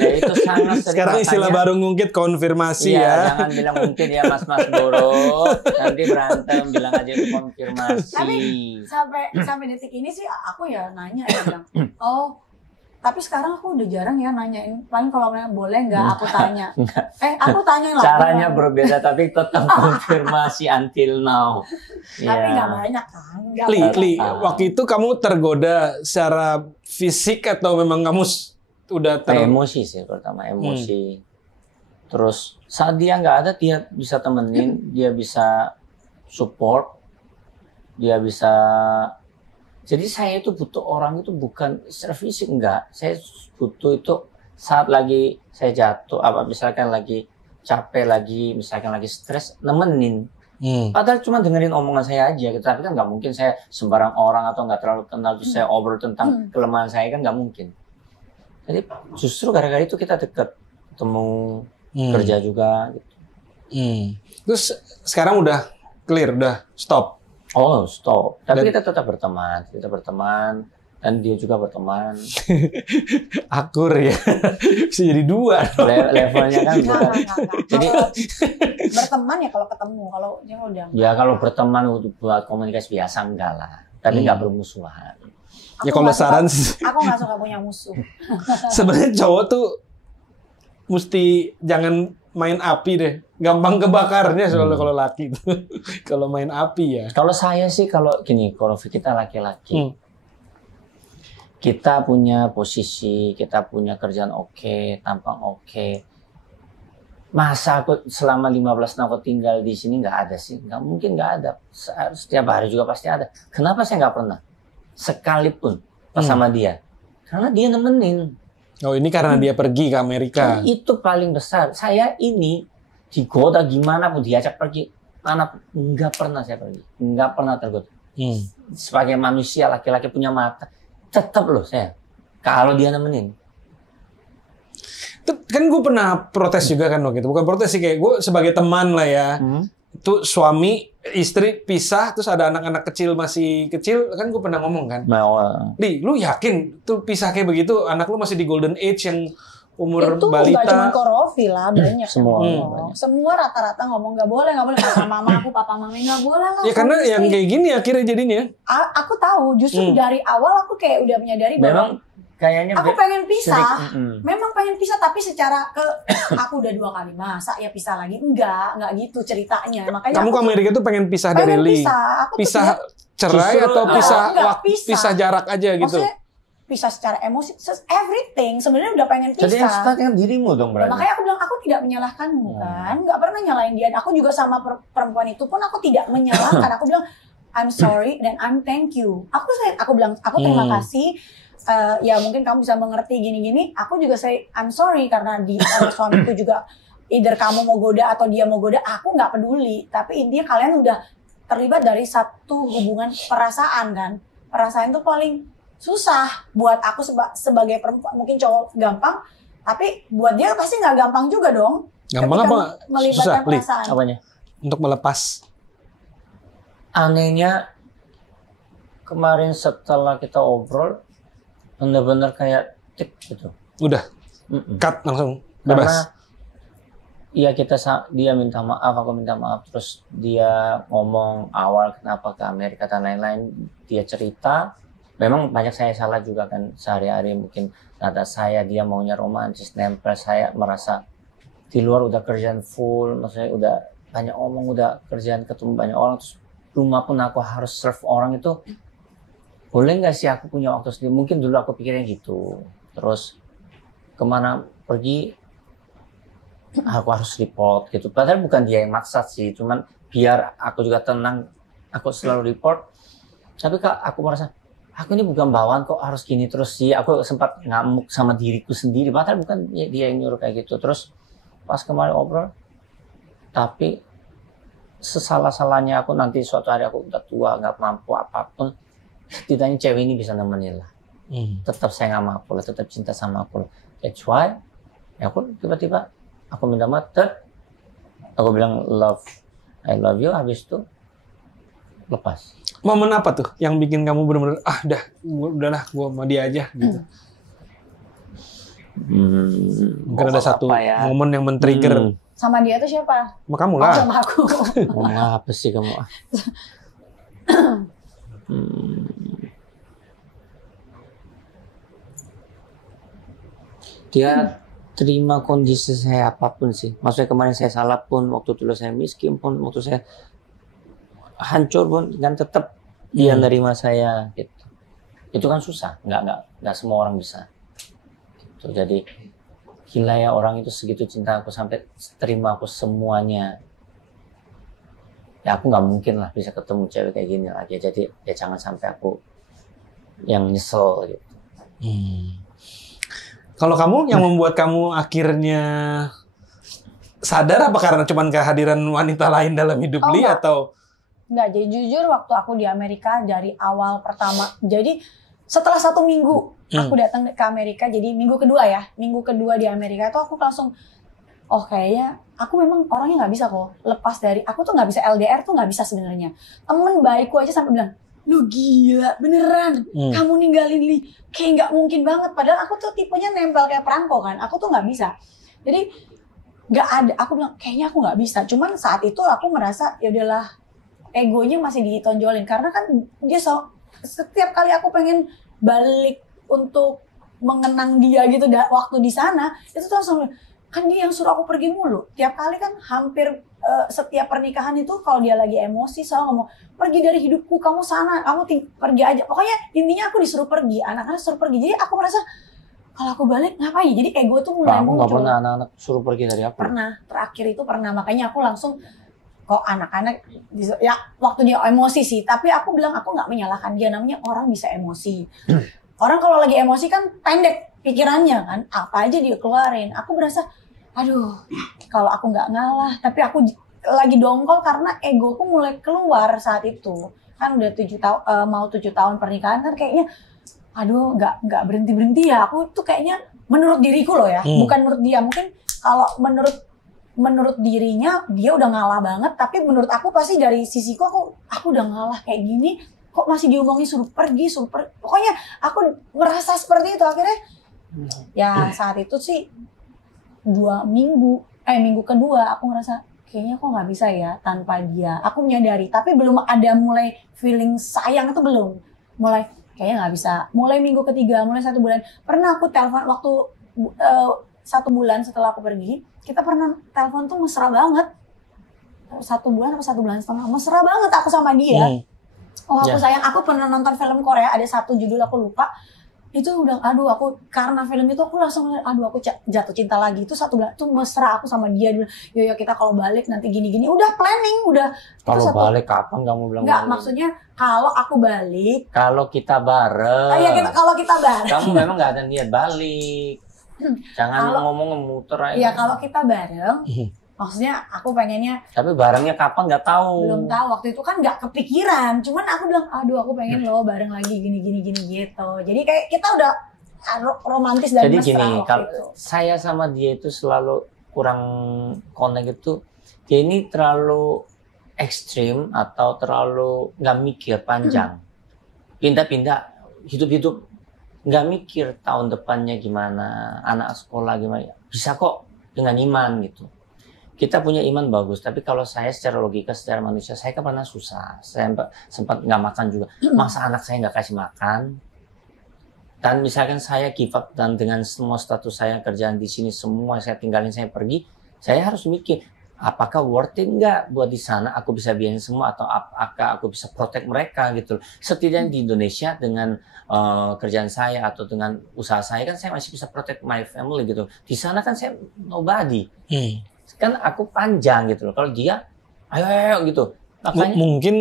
Ya itu sangat sering. Sekarang istilah baru ngungkit konfirmasi ya. Jangan bilang ngungkit ya mas-mas Boro. Nanti berantem, bilang aja itu konfirmasi. Tapi sampai detik ini sih aku ya nanya ya bilang, oh tapi sekarang aku udah jarang ya nanyain. Paling kalau boleh nggak aku tanya. Aku tanya lah. Caranya berbeda tapi tetap konfirmasi until now. Tapi nggak banyak kan. Li, waktu itu kamu tergoda secara fisik atau memang kamu udah emosi sih, pertama emosi. Terus saat dia nggak ada, dia bisa temenin, dia bisa support, dia bisa. Jadi saya itu butuh orang itu bukan secara fisik, enggak. Saya butuh itu saat lagi saya jatuh, misalkan lagi capek, misalkan lagi stres, nemenin. Padahal cuma dengerin omongan saya aja gitu. Tapi kan nggak mungkin saya sembarang orang atau nggak terlalu kenal terus saya obrol tentang kelemahan saya, kan nggak mungkin. Jadi justru gara-gara itu kita dekat, ketemu, kerja juga gitu. Terus sekarang udah clear, udah stop? Oh stop. Tapi kita tetap berteman, dan dia juga berteman. Akur ya, bisa jadi dua. Levelnya kan bukan. Jadi berteman ya kalau ketemu, kalau dia udah. Ya kalau berteman buat komunikasi biasa enggak lah, tapi nggak bermusuhan. Ya kalau saran, aku nggak suka punya musuh. Sebenarnya cowok tuh mesti jangan main api deh, gampang kebakarnya soalnya kalau laki tuh. Kalau main api ya. Kalau saya sih kalau gini, kalau kita laki-laki. Kita punya posisi, kita punya kerjaan oke, tampang oke. Masa aku selama 15 tahun aku tinggal di sini nggak ada sih? Nggak mungkin nggak ada. Setiap hari juga pasti ada. Kenapa saya nggak pernah? Sekalipun pas sama dia. Karena dia nemenin. Oh ini karena dia pergi ke Amerika. Itu paling besar. Saya ini digoda gimana pun diajak pergi mana nggak pernah saya pergi, nggak pernah tergoda. Sebagai manusia laki-laki punya mata, tetap loh saya kalau dia nemenin. Kan gue pernah protes juga kan waktu itu, bukan protes sih, kayak gue sebagai teman lah ya. Itu suami istri pisah terus ada anak-anak kecil masih kecil kan, gue pernah ngomong kan, Li, lu yakin tuh pisah kayak begitu, anak lu masih di golden age yang umur itu balita. Itu gak cuma Korofi lah, banyak semua. Semua rata-rata ngomong gak boleh papa mama aku, papa mama nggak boleh lah. Ya karena yang kayak gini akhirnya jadinya. Aku tahu, justru dari awal aku kayak udah menyadari bahwa kayaknya aku pengen pisah, memang pengen pisah, tapi secara aku udah 2 kali, masa ya pisah lagi? Enggak gitu ceritanya. Makanya kamu ke Amerika tuh pengen pisah dari Li? Pisah cerai atau pisah jarak aja gitu? Maksudnya pisah secara emosi, everything sebenarnya udah pengen pisah. Jadi yang stuck dengan dirimu dong berarti. Makanya aku bilang aku tidak menyalahkanmu kan, nggak pernah nyalahin dia. Aku juga sama perempuan itu pun aku tidak menyalahkan. Aku bilang I'm sorry dan I'm thank you. Aku bilang aku terima kasih. Ya mungkin kamu bisa mengerti gini-gini. Aku juga I'm sorry karena suamiku juga either kamu mau goda atau dia mau goda, aku nggak peduli. Tapi intinya kalian udah terlibat dari satu hubungan perasaan kan. Perasaan itu paling susah buat aku sebagai perempuan. Mungkin cowok gampang, tapi buat dia pasti nggak gampang juga dong. Gampang apa? Melibatkan Susah, perasaan. Apanya? Untuk melepas. Anehnya kemarin setelah kita obrol, benar-benar kayak tik gitu. Udah, cut langsung, bebas. Karena ya dia minta maaf, aku minta maaf, terus dia ngomong awal kenapa ke Amerika dan lain-lain, dia cerita. Memang banyak saya salah juga kan, sehari-hari mungkin nada saya, dia maunya romantis, nempel, saya merasa di luar udah kerjaan full, maksudnya udah banyak omong, udah kerjaan ketemu banyak orang, terus rumah pun aku harus serve orang itu. Boleh nggak sih aku punya waktu sendiri? Mungkin dulu aku pikirnya gitu. Terus kemana pergi, aku harus report gitu. Padahal bukan dia yang maksa sih, cuman biar aku juga tenang, aku selalu report. Tapi Kak, aku merasa, aku ini bukan bawaan kok harus gini terus sih. Aku sempat ngamuk sama diriku sendiri, padahal bukan dia yang nyuruh kayak gitu. Terus pas kemarin obrol, tapi sesalah-salahnya aku nanti suatu hari aku udah tua, nggak mampu apapun, setidaknya cewek ini bisa nemenin lah. Tetap sayang sama aku lah, tetap cinta sama aku lah. That's why ya aku tiba-tiba aku minta maaf, aku bilang I love you, habis itu lepas. Momen apa tuh yang bikin kamu benar-benar udahlah gue sama dia aja gitu? Mungkin ada satu momen yang men-trigger. Sama dia tuh siapa? Sama kamu lah. Sama aku. Ngomong apa sih kamu? Dia terima kondisi saya apapun sih. Maksudnya kemarin saya salah pun, waktu dulu saya miskin pun, waktu saya hancur pun, kan tetap dia nerima saya gitu. Itu kan susah, nggak semua orang bisa. Gitu. Jadi gila ya orang itu segitu cinta aku sampai terima aku semuanya. Ya aku nggak mungkin lah bisa ketemu cewek kayak gini lagi. Jadi ya jangan sampai aku yang nyesel gitu. Kalau kamu yang membuat kamu akhirnya sadar apa karena cuman kehadiran wanita lain dalam hidup Li atau? Enggak, jadi jujur waktu aku di Amerika dari awal pertama. Jadi setelah 1 minggu aku datang ke Amerika, jadi minggu kedua di Amerika itu aku langsung kayaknya aku memang orangnya nggak bisa kok lepas dari, aku tuh nggak bisa LDR tuh nggak bisa sebenarnya. Temen baikku aja sampai bilang, lu gila beneran kamu ninggalin Li, kayak nggak mungkin banget. Padahal aku tuh tipenya nempel kayak perangko kan, aku tuh nggak bisa. Jadi nggak ada, aku bilang kayaknya aku nggak bisa. Cuman saat itu aku merasa ya udahlah, egonya masih ditonjolin karena kan dia setiap kali aku pengen balik untuk mengenang dia gitu waktu di sana, itu tuh langsung kan dia yang suruh aku pergi mulu. Tiap kali kan hampir setiap pernikahan itu kalau dia lagi emosi selalu ngomong, pergi dari hidupku, kamu sana, kamu pergi aja. Pokoknya intinya aku disuruh pergi, anak-anak suruh pergi. Jadi aku merasa kalau aku balik ngapain? Jadi ego tuh mulai muncul. Kamu nggak pernah anak-anak suruh pergi dari aku? Pernah, terakhir itu pernah. Makanya aku langsung kok anak-anak ya waktu dia emosi sih. Tapi aku bilang aku nggak menyalahkan dia, namanya orang bisa emosi. Orang kalau lagi emosi kan pendek pikirannya kan, apa aja dia keluarin. Aku berasa, aduh, kalau aku nggak ngalah, tapi aku lagi dongkol karena egoku mulai keluar saat itu. Kan udah 7 tahun, mau 7 tahun pernikahan kan kayaknya, aduh, nggak berhenti ya. Aku tuh kayaknya menurut diriku loh ya, bukan menurut dia. Mungkin kalau menurut dirinya dia udah ngalah banget, tapi menurut aku pasti dari sisiku aku udah ngalah kayak gini, kok masih diomongin suruh pergi. Pokoknya aku merasa seperti itu. Akhirnya ya saat itu sih minggu kedua aku ngerasa kayaknya kok nggak bisa ya tanpa dia. Aku menyadari, tapi belum ada mulai feeling sayang itu belum. Mulai kayaknya nggak bisa. Mulai minggu ketiga, mulai 1 bulan. Pernah aku telepon waktu 1 bulan setelah aku pergi, kita pernah telepon tuh mesra banget. 1 bulan atau 1 bulan setengah, mesra banget aku sama dia. Oh aku sayang, aku pernah nonton film Korea, ada satu judul aku lupa. Itu udah, aduh aku karena film itu aku langsung, aduh aku jatuh cinta lagi. Itu 1 bulan, tuh mesra aku sama dia. Yo kita kalau balik nanti gini-gini. Udah planning, udah. Kalau balik kapan kamu bilang? Enggak, maksudnya kalau aku balik. Kalau kita bareng. Iya kalau kita bareng. Kamu memang nggak ada niat balik. Jangan ngomong muter aja. Iya kalau kita bareng, maksudnya aku pengennya. Tapi barengnya kapan nggak tahu. Belum tahu, waktu itu kan nggak kepikiran. Cuman aku bilang, aduh aku pengen loh bareng lagi gini gitu. Jadi kayak kita udah romantis dan mesra. Jadi gini, kalau itu. saya sama dia itu selalu kurang connect itu, dia ini terlalu ekstrim atau terlalu nggak mikir panjang. Pindah-pindah, hidup-hidup nggak mikir tahun depannya gimana, anak sekolah gimana, bisa kok dengan iman gitu. Kita punya iman bagus, tapi kalau saya secara logika, secara manusia, saya kan pernah susah, saya sempat nggak makan juga. Masa anak saya nggak kasih makan? Dan misalkan saya give up dan dengan semua status saya kerjaan di sini semua saya tinggalin, saya pergi, saya harus mikir apakah worth it nggak buat di sana aku bisa biayain semua atau apakah aku bisa protect mereka gitu. Setidaknya di Indonesia dengan kerjaan saya atau dengan usaha saya kan saya masih bisa protect my family gitu. Di sana kan saya nobody. Kan aku panjang gitu loh. Kalau dia ayo gitu. Makanya, mungkin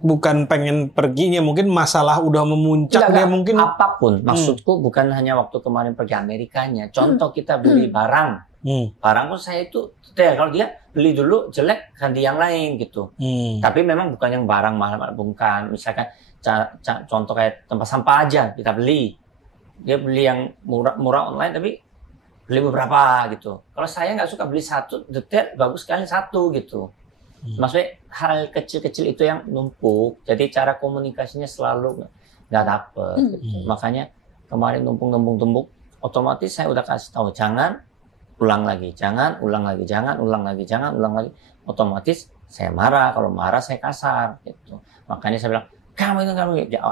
bukan pengen perginya, mungkin masalah udah memuncak dia mungkin. Apapun. Maksudku bukan hanya waktu kemarin pergi Amerikanya. Contoh kita beli barang. Barang pun saya itu kalau dia beli dulu jelek ganti yang lain gitu. Tapi memang bukan yang barang mahal, bukan. Misalkan contoh kayak tempat sampah aja kita beli. Dia beli yang murah online tapi beli beberapa gitu. Kalau saya nggak suka beli satu detail bagus sekali satu gitu. Maksudnya hal kecil-kecil itu yang numpuk. Jadi cara komunikasinya selalu nggak dapet. Gitu. Makanya kemarin numpuk, otomatis saya udah kasih tahu jangan ulang lagi. Otomatis saya marah. Kalau marah saya kasar. Gitu. Makanya saya bilang kamu ya,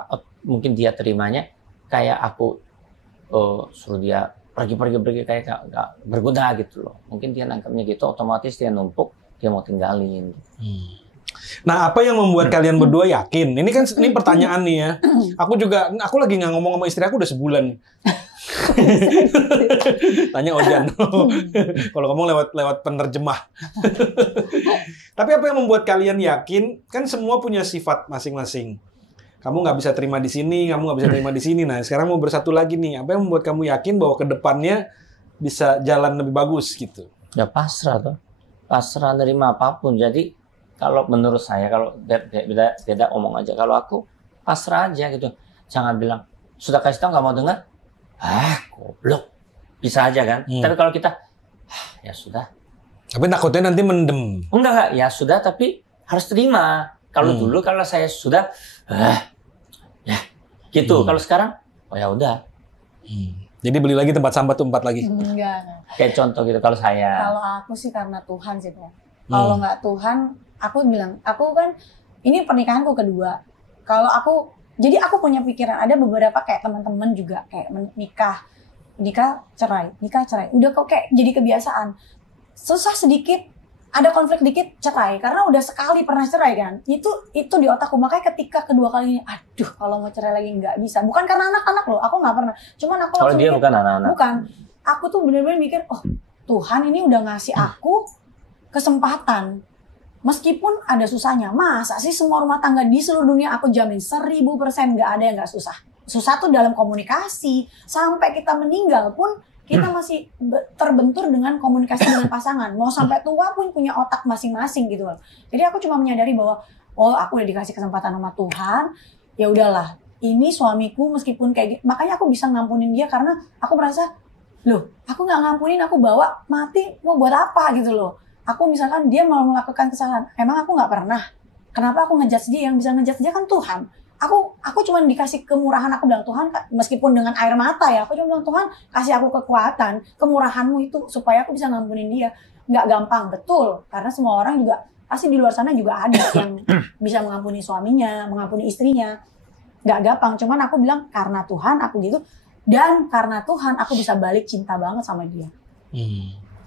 mungkin dia terimanya kayak aku suruh dia pergi kayak gak berguna gitu loh. Mungkin dia nangkapnya gitu, otomatis dia numpuk, dia mau tinggalin. Nah, apa yang membuat kalian berdua yakin? Ini kan ini pertanyaan nih ya. Aku lagi nggak ngomong sama istri aku udah sebulan. Tanya Ojan. Kalau ngomong lewat penerjemah. Tapi apa yang membuat kalian yakin? Kan semua punya sifat masing-masing. Kamu nggak bisa terima di sini, kamu nggak bisa terima di sini. Nah, sekarang mau bersatu lagi nih. Apa yang membuat kamu yakin bahwa kedepannya bisa jalan lebih bagus gitu? Ya pasrah tuh. Pasrah nerima apapun. Jadi kalau menurut saya, kalau beda omong aja. Kalau aku pasrah aja gitu. Jangan bilang, sudah kasih tahu nggak mau dengar? Goblok. Bisa aja kan? Tapi kalau kita, ya sudah. Tapi takutnya nanti mendem. Enggak. Ya sudah, tapi harus terima. Kalau dulu kalau saya sudah ya gitu. Kalau sekarang oh ya udah. Jadi beli lagi tempat sampah tuh 4 lagi. Enggak. Kayak contoh gitu kalau saya. Kalau aku sih karena Tuhan sih, Bro. Kalau nggak Tuhan, aku bilang, aku kan ini pernikahanku kedua. Kalau jadi aku punya pikiran, ada beberapa kayak teman-teman juga kayak nikah cerai. Udah kok kayak jadi kebiasaan. Susah sedikit ada konflik dikit cerai karena udah sekali pernah cerai kan. Itu di otakku. Makanya ketika kedua kalinya, aduh kalau mau cerai lagi nggak bisa. Bukan karena anak-anak loh, aku nggak pernah. Cuman aku kalau dia mikir, bukan anak-anak. Bukan. Aku tuh bener-bener mikir, oh Tuhan ini udah ngasih aku kesempatan. Meskipun ada susahnya. Masa sih semua rumah tangga di seluruh dunia aku jamin 1000% nggak ada yang nggak susah. susah tuh dalam komunikasi. Sampai kita meninggal pun kita masih terbentur dengan komunikasi dengan pasangan. Mau sampai tua pun punya otak masing-masing gitu loh. Jadi aku cuma menyadari bahwa oh aku udah dikasih kesempatan sama Tuhan, ya udahlah. Ini suamiku meskipun kayak gitu, makanya aku bisa ngampunin dia karena aku merasa, loh aku nggak ngampunin, aku bawa mati mau buat apa gitu loh. Aku misalkan dia mau melakukan kesalahan, emang aku nggak pernah. Kenapa aku ngejudge dia? Yang bisa ngejudge dia kan Tuhan. Aku cuma dikasih kemurahan, aku bilang Tuhan, meskipun dengan air mata ya, aku cuma bilang Tuhan kasih aku kekuatan, kemurahanmu itu supaya aku bisa ngampunin dia. Nggak gampang, betul, karena semua orang juga pasti di luar sana juga ada yang bisa mengampuni suaminya, mengampuni istrinya. Nggak gampang, cuman aku bilang karena Tuhan aku gitu, dan karena Tuhan aku bisa balik cinta banget sama dia.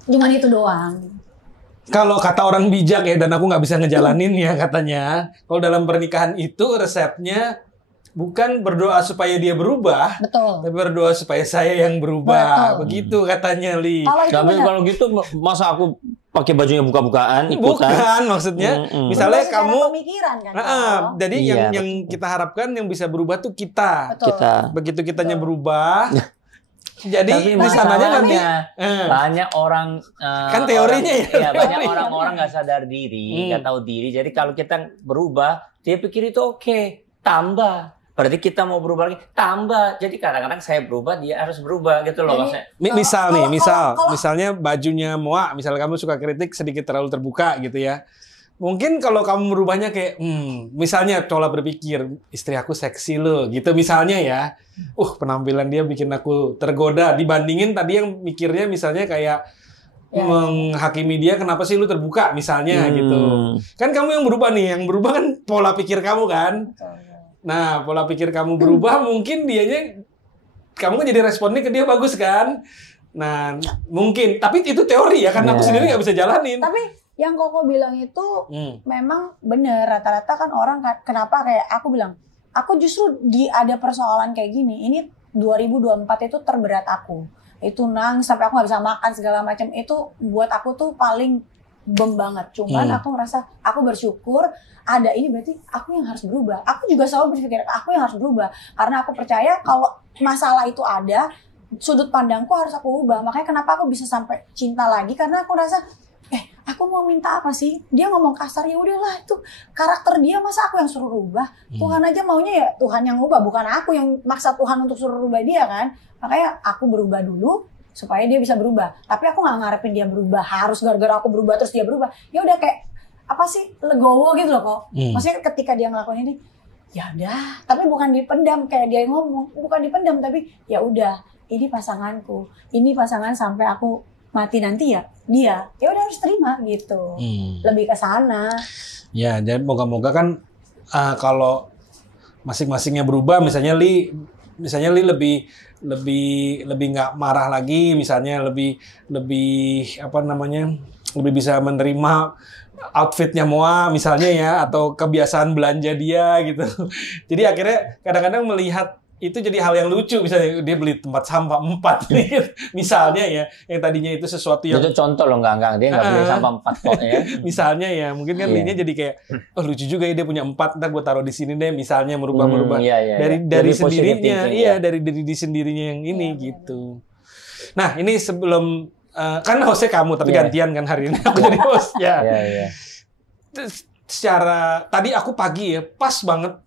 Cuman itu doang. Kalau kata orang bijak ya, dan aku nggak bisa ngejalanin ya katanya, kalau dalam pernikahan itu resepnya bukan berdoa supaya dia berubah, betul, tapi berdoa supaya saya yang berubah. Betul. Begitu katanya, Li. Kalau gitu masa aku pakai bajunya buka-bukaan ikutan? Bukan, maksudnya misalnya kamu pemikiran kan. Jadi yang kita harapkan yang bisa berubah tuh kita. Betul. Begitu kitanya berubah. Jadi tapi di sananya nanti banyak orang kan teorinya ya banyak orang-orang nggak sadar diri, nggak tahu diri. Jadi kalau kita berubah, dia pikir itu oke, tambah. Berarti kita mau berubah lagi, tambah. Jadi kadang-kadang saya berubah, dia harus berubah gitu loh maksudnya. Misalnya bajunya Moa, misalnya kamu suka kritik sedikit terlalu terbuka gitu ya. Mungkin kalau kamu merubahnya kayak, misalnya coba berpikir, istri aku seksi loh, gitu misalnya ya. Penampilan dia bikin aku tergoda. Dibandingin tadi yang mikirnya misalnya kayak menghakimi dia, kenapa sih lu terbuka misalnya gitu. Kan kamu yang berubah nih, yang berubah kan pola pikir kamu kan. Nah, pola pikir kamu berubah, mungkin kamu kan jadi responnya ke dia bagus kan. Nah, mungkin. Tapi itu teori ya, karena aku sendiri nggak bisa jalanin. Tapi yang Koko bilang itu memang benar. Rata-rata kan orang kenapa kayak aku bilang, aku justru ada persoalan kayak gini. Ini 2024 itu terberat aku. Itu nangis sampai aku nggak bisa makan segala macam. Itu buat aku tuh paling bem banget. Cuman aku merasa aku bersyukur ada ini, berarti aku yang harus berubah. Aku juga selalu berpikir aku yang harus berubah. Karena aku percaya kalau masalah itu ada, sudut pandangku harus aku ubah. Makanya kenapa aku bisa sampai cinta lagi, karena aku rasa aku mau minta apa sih? Dia ngomong kasar, ya udahlah, itu karakter dia, masa aku yang suruh rubah? Tuhan aja maunya ya Tuhan yang ubah, bukan aku yang maksa Tuhan untuk suruh rubah dia kan. Makanya aku berubah dulu supaya dia bisa berubah. Tapi aku nggak ngarepin dia berubah harus gara-gara aku berubah terus dia berubah. Ya udah kayak apa sih, legowo gitu loh kok. Maksudnya ketika dia ngelakuin ini, ya udah, tapi bukan dipendam kayak dia ngomong, bukan dipendam, tapi ya udah, ini pasanganku, ini pasangan sampai aku mati nanti ya dia, ya udah harus terima gitu. Lebih ke sana. Ya, jadi moga-moga kan kalau masing-masingnya berubah, misalnya Li lebih nggak marah lagi, misalnya lebih lebih bisa menerima outfitnya Moa misalnya ya, atau kebiasaan belanja dia gitu. Jadi akhirnya kadang-kadang melihat itu jadi hal yang lucu, misalnya dia beli tempat sampah 4 gitu. Misalnya ya, yang tadinya itu sesuatu yang... Itu contoh loh, enggak, dia nggak beli sampah 4 kok ya. Misalnya ya, mungkin kan Linya jadi kayak, lucu juga ya dia punya 4, ntar gue taruh di sini deh, misalnya merubah-merubah. Dari sendirinya, dari sendirinya yang ini gitu. Nah, ini sebelum, kan hostnya kamu, tapi gantian kan hari ini, aku jadi host. Secara, tadi aku pagi ya, pas banget,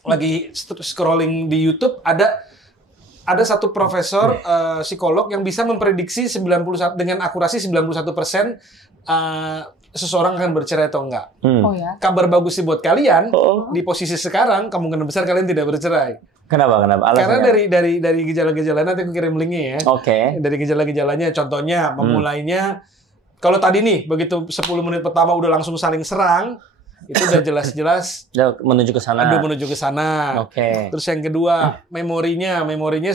lagi scrolling di YouTube, ada satu profesor psikolog yang bisa memprediksi 91 dengan akurasi 91% seseorang akan bercerai atau enggak. Oh ya. Kabar bagus sih buat kalian, di posisi sekarang kemungkinan besar kalian tidak bercerai. Kenapa? Karena dari gejala-gejalanya, nanti aku kirim linknya ya. Oke. Dari gejala-gejalanya, contohnya memulainya, kalau tadi nih begitu 10 menit pertama udah langsung saling serang, itu udah jelas-jelas menuju ke sana. Oke. Terus yang kedua, memorinya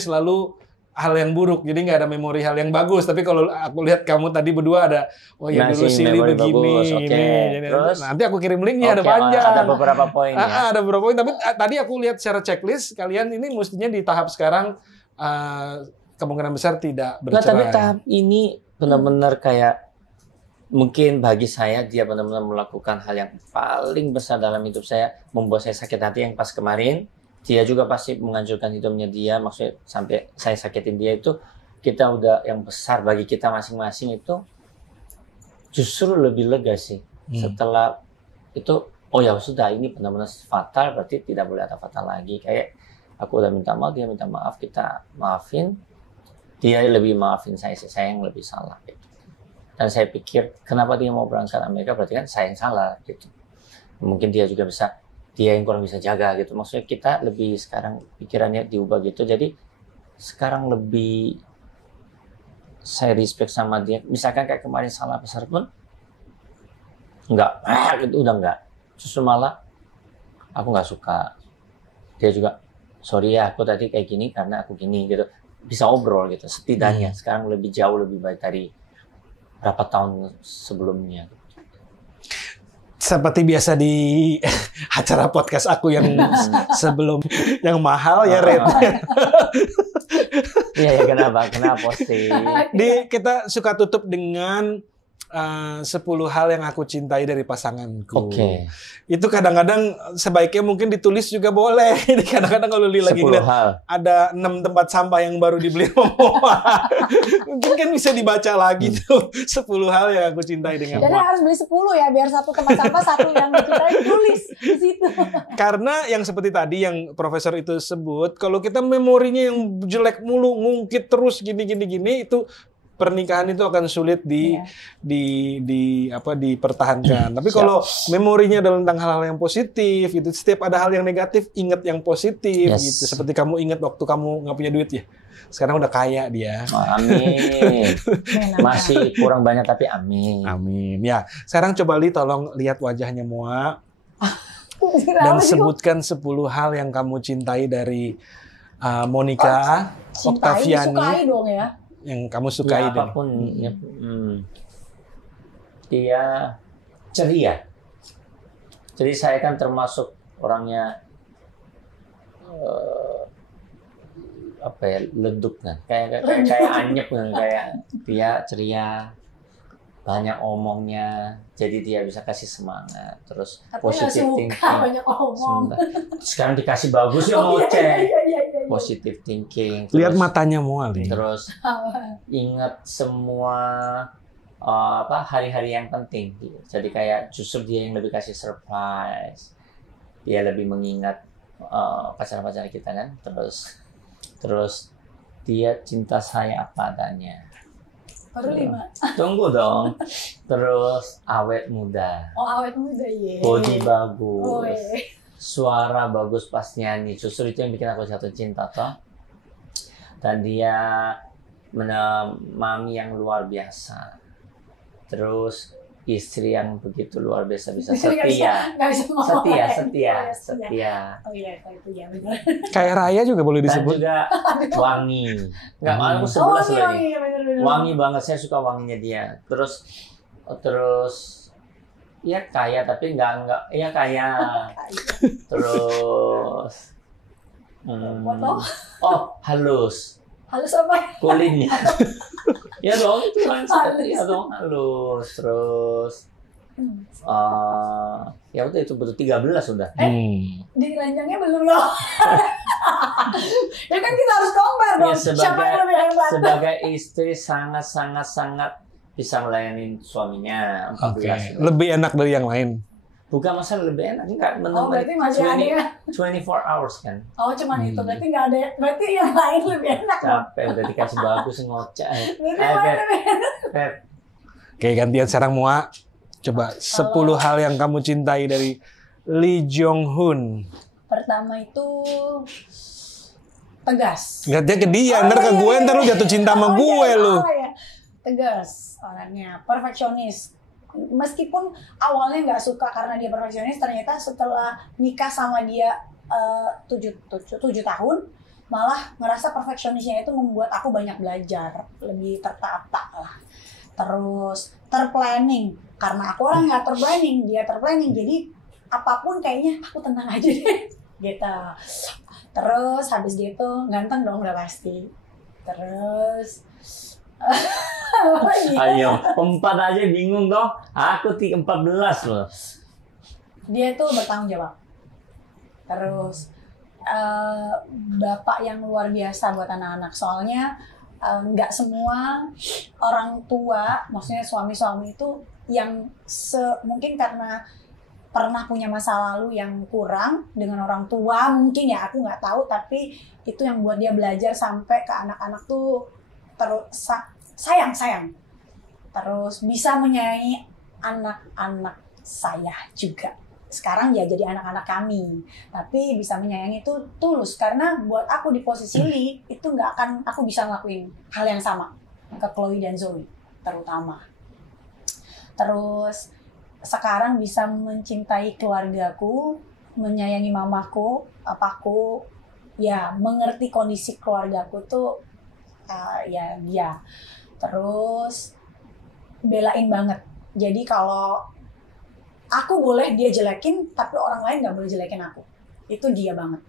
selalu hal yang buruk. Jadi nggak ada memori hal yang bagus. Tapi kalau aku lihat kamu tadi berdua ada, dulu Silly begini. Terus nanti aku kirim linknya, ada panjang. Ada beberapa poin ya. Ada beberapa poin. Tapi tadi aku lihat secara checklist, kalian ini mestinya di tahap sekarang kemungkinan besar tidak bercerai. Tapi tahap ini benar-benar kayak, mungkin bagi saya dia benar-benar melakukan hal yang paling besar dalam hidup saya, membuat saya sakit hati yang pas kemarin dia juga pasti menghancurkan hidupnya dia, maksudnya sampai saya sakitin dia itu, kita udah yang besar bagi kita masing-masing itu justru lebih lega sih. Setelah itu, oh ya sudah ini benar-benar fatal, berarti tidak boleh ada fatal lagi. Kayak aku udah minta maaf, dia minta maaf, kita maafin, dia lebih maafin saya yang lebih salah gitu. Dan saya pikir kenapa dia mau berangkat Amerika, berarti kan saya yang salah gitu. Mungkin dia juga bisa, dia yang kurang bisa jaga gitu. Maksudnya kita lebih sekarang pikirannya diubah gitu. Jadi sekarang lebih saya respect sama dia. Misalkan kayak kemarin salah besar pun enggak, itu udah enggak. Justru malah aku nggak suka. Dia juga sorry ya aku tadi kayak gini karena aku gini gitu. Bisa obrol gitu. Setidaknya sekarang lebih jauh lebih baik dari berapa tahun sebelumnya. Seperti biasa di acara podcast aku yang sebelum yang mahal ya Red. Iya kenapa posting? Kita suka tutup dengan 10 hal yang aku cintai dari pasanganku. Oke. Itu kadang-kadang sebaiknya mungkin ditulis juga boleh. Kadang-kadang kalau Li lagi ngeliat ada 6 tempat sampah yang baru dibeli Moa. Mungkin kan bisa dibaca lagi tuh 10 hal yang aku cintai dengan Jadi Moa. harus beli 10 ya biar satu tempat sampah satu yang dicintai tulis di situ. Karena yang seperti tadi yang profesor itu sebut, kalau kita memorinya yang jelek mulu, ngungkit terus gini itu pernikahan itu akan sulit dipertahankan. Tapi kalau memorinya adalah tentang hal-hal yang positif, itu setiap ada hal yang negatif ingat yang positif gitu. Seperti kamu ingat waktu kamu nggak punya duit ya. Sekarang udah kaya dia. Amin. Masih kurang banyak tapi amin. Amin. Ya, sekarang coba Li tolong lihat wajahnya Moa dan sebutkan 10 hal yang kamu cintai dari Monica Oktaviani. Sukai dong ya. Yang kamu sukai ya, apapun dia ceria. Jadi saya kan termasuk orangnya leduk kan, kayak anyep kan, kayak dia ceria, banyak omongnya, jadi dia bisa kasih semangat, terus positif thinking. Banyak omong. Sekarang dikasih bagus ya ngoceh. Positive thinking. Lihat matanya Moa. Terus ingat semua hari-hari yang penting. Jadi kayak justru dia yang lebih kasih surprise. Dia lebih mengingat pacar-pacar kita kan. Terus dia cinta saya apa adanya. Baru 5. Tunggu dong. Terus awet muda. Oh awet muda ya. Body bagus. Suara bagus pas nyanyi, justru itu yang bikin aku jatuh cinta toh. Dan dia mami yang luar biasa. Terus istri yang begitu luar biasa, bisa setia. Setia. Oh iya, itu ya benar. Kayak Raya juga boleh disebut. Dan juga wangi. Enggak, aku 11 lagi. Wangi banget, saya suka wanginya dia. Terus ya kaya tapi enggak ya kaya. Terus halus apa? Kulitnya. Ya dong itu kan ya dong halus. Terus ya udah itu betul 13 sudah. Di ranjangnya belum loh. Ya kan kita harus compare dong. Ya, Siapa yang lebih hebat? Sebagai istri sangat bisa melayani suaminya 14. Lebih enak dari yang lain. Bukan masalah lebih enak, enggak menemani. Oh, berarti masih ada ya? 24 hours kan. Oh, cuma itu. Berarti enggak ada. Berarti yang lain lebih enak. Capek udah dikasih bagus ngoceh. Oke, gantian sekarang Moa. Coba 10 hal yang kamu cintai dari Lee Jong Hun. Pertama itu tegas. Lihatnya ke dia, ntar ke gue, ntar lu jatuh cinta sama gue lu. Tegas orangnya, perfeksionis. Meskipun awalnya nggak suka karena dia perfeksionis, ternyata setelah nikah sama dia 7 tahun, malah ngerasa perfeksionisnya itu membuat aku banyak belajar, lebih tertata lah. Terus terplanning, karena aku orang nggak terplanning, dia terplanning, jadi apapun kayaknya aku tenang aja deh, gitu. Terus habis gitu ganteng dong udah pasti. Terus ayo, 4 aja bingung toh. Aku 14 loh. Dia tuh bertanggung jawab. Terus bapak yang luar biasa buat anak-anak. Soalnya nggak semua orang tua, maksudnya suami-suami itu yang mungkin karena pernah punya masa lalu yang kurang dengan orang tua, mungkin ya aku nggak tahu, tapi itu yang buat dia belajar sampai ke anak-anak tuh terus sayang, terus bisa menyayangi anak-anak saya juga. Sekarang ya jadi anak-anak kami, tapi bisa menyayangi itu tulus, karena buat aku di posisi Lee itu nggak akan aku bisa ngelakuin hal yang sama ke Chloe dan Zoe terutama. Terus sekarang bisa mencintai keluargaku, menyayangi mamaku, papaku, ya mengerti kondisi keluargaku tuh ya dia. Terus belain banget. Jadi kalau aku boleh dia jelekin, tapi orang lain nggak boleh jelekin aku. Itu dia banget.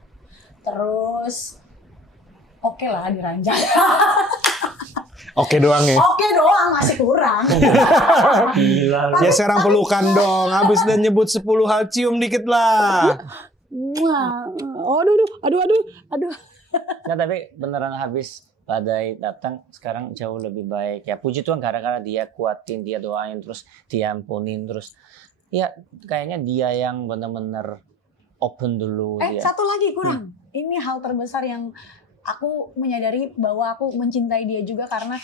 Terus oke lah diranjang. Oke doang ya. Oke doang, masih kurang. Gila. Ya serang pelukan dong. Habis dan nyebut 10 hal, cium dikit lah. Wah, aduh. Nah, tapi beneran habis badai datang sekarang jauh lebih baik. Ya puji Tuhan gara-gara dia kuatin, dia doain, terus diampunin, terus ya kayaknya dia yang benar-benar open dulu. Dia. Satu lagi kurang. Ini hal terbesar yang aku menyadari bahwa aku mencintai dia juga, karena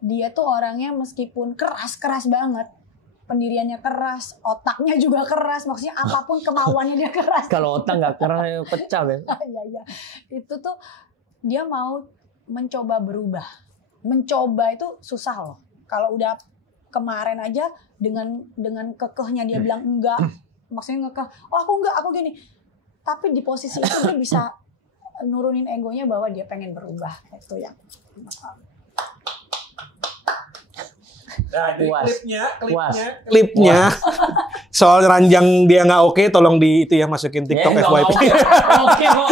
dia tuh orangnya meskipun keras banget, pendiriannya keras, otaknya juga keras, maksudnya apapun kemauannya dia keras. Kalau otak nggak keras pecah deh. Iya. Itu tuh dia mau mencoba berubah. Mencoba itu susah loh. Kalau udah kemarin aja dengan kekehnya dia bilang enggak, maksudnya ngekeh, aku enggak, aku gini. Tapi di posisi itu dia bisa nurunin egonya bahwa dia pengen berubah. Itu yang Nah, Puas. klipnya soal ranjang dia nggak oke, tolong di itu ya masukin TikTok FYP. Oke kok.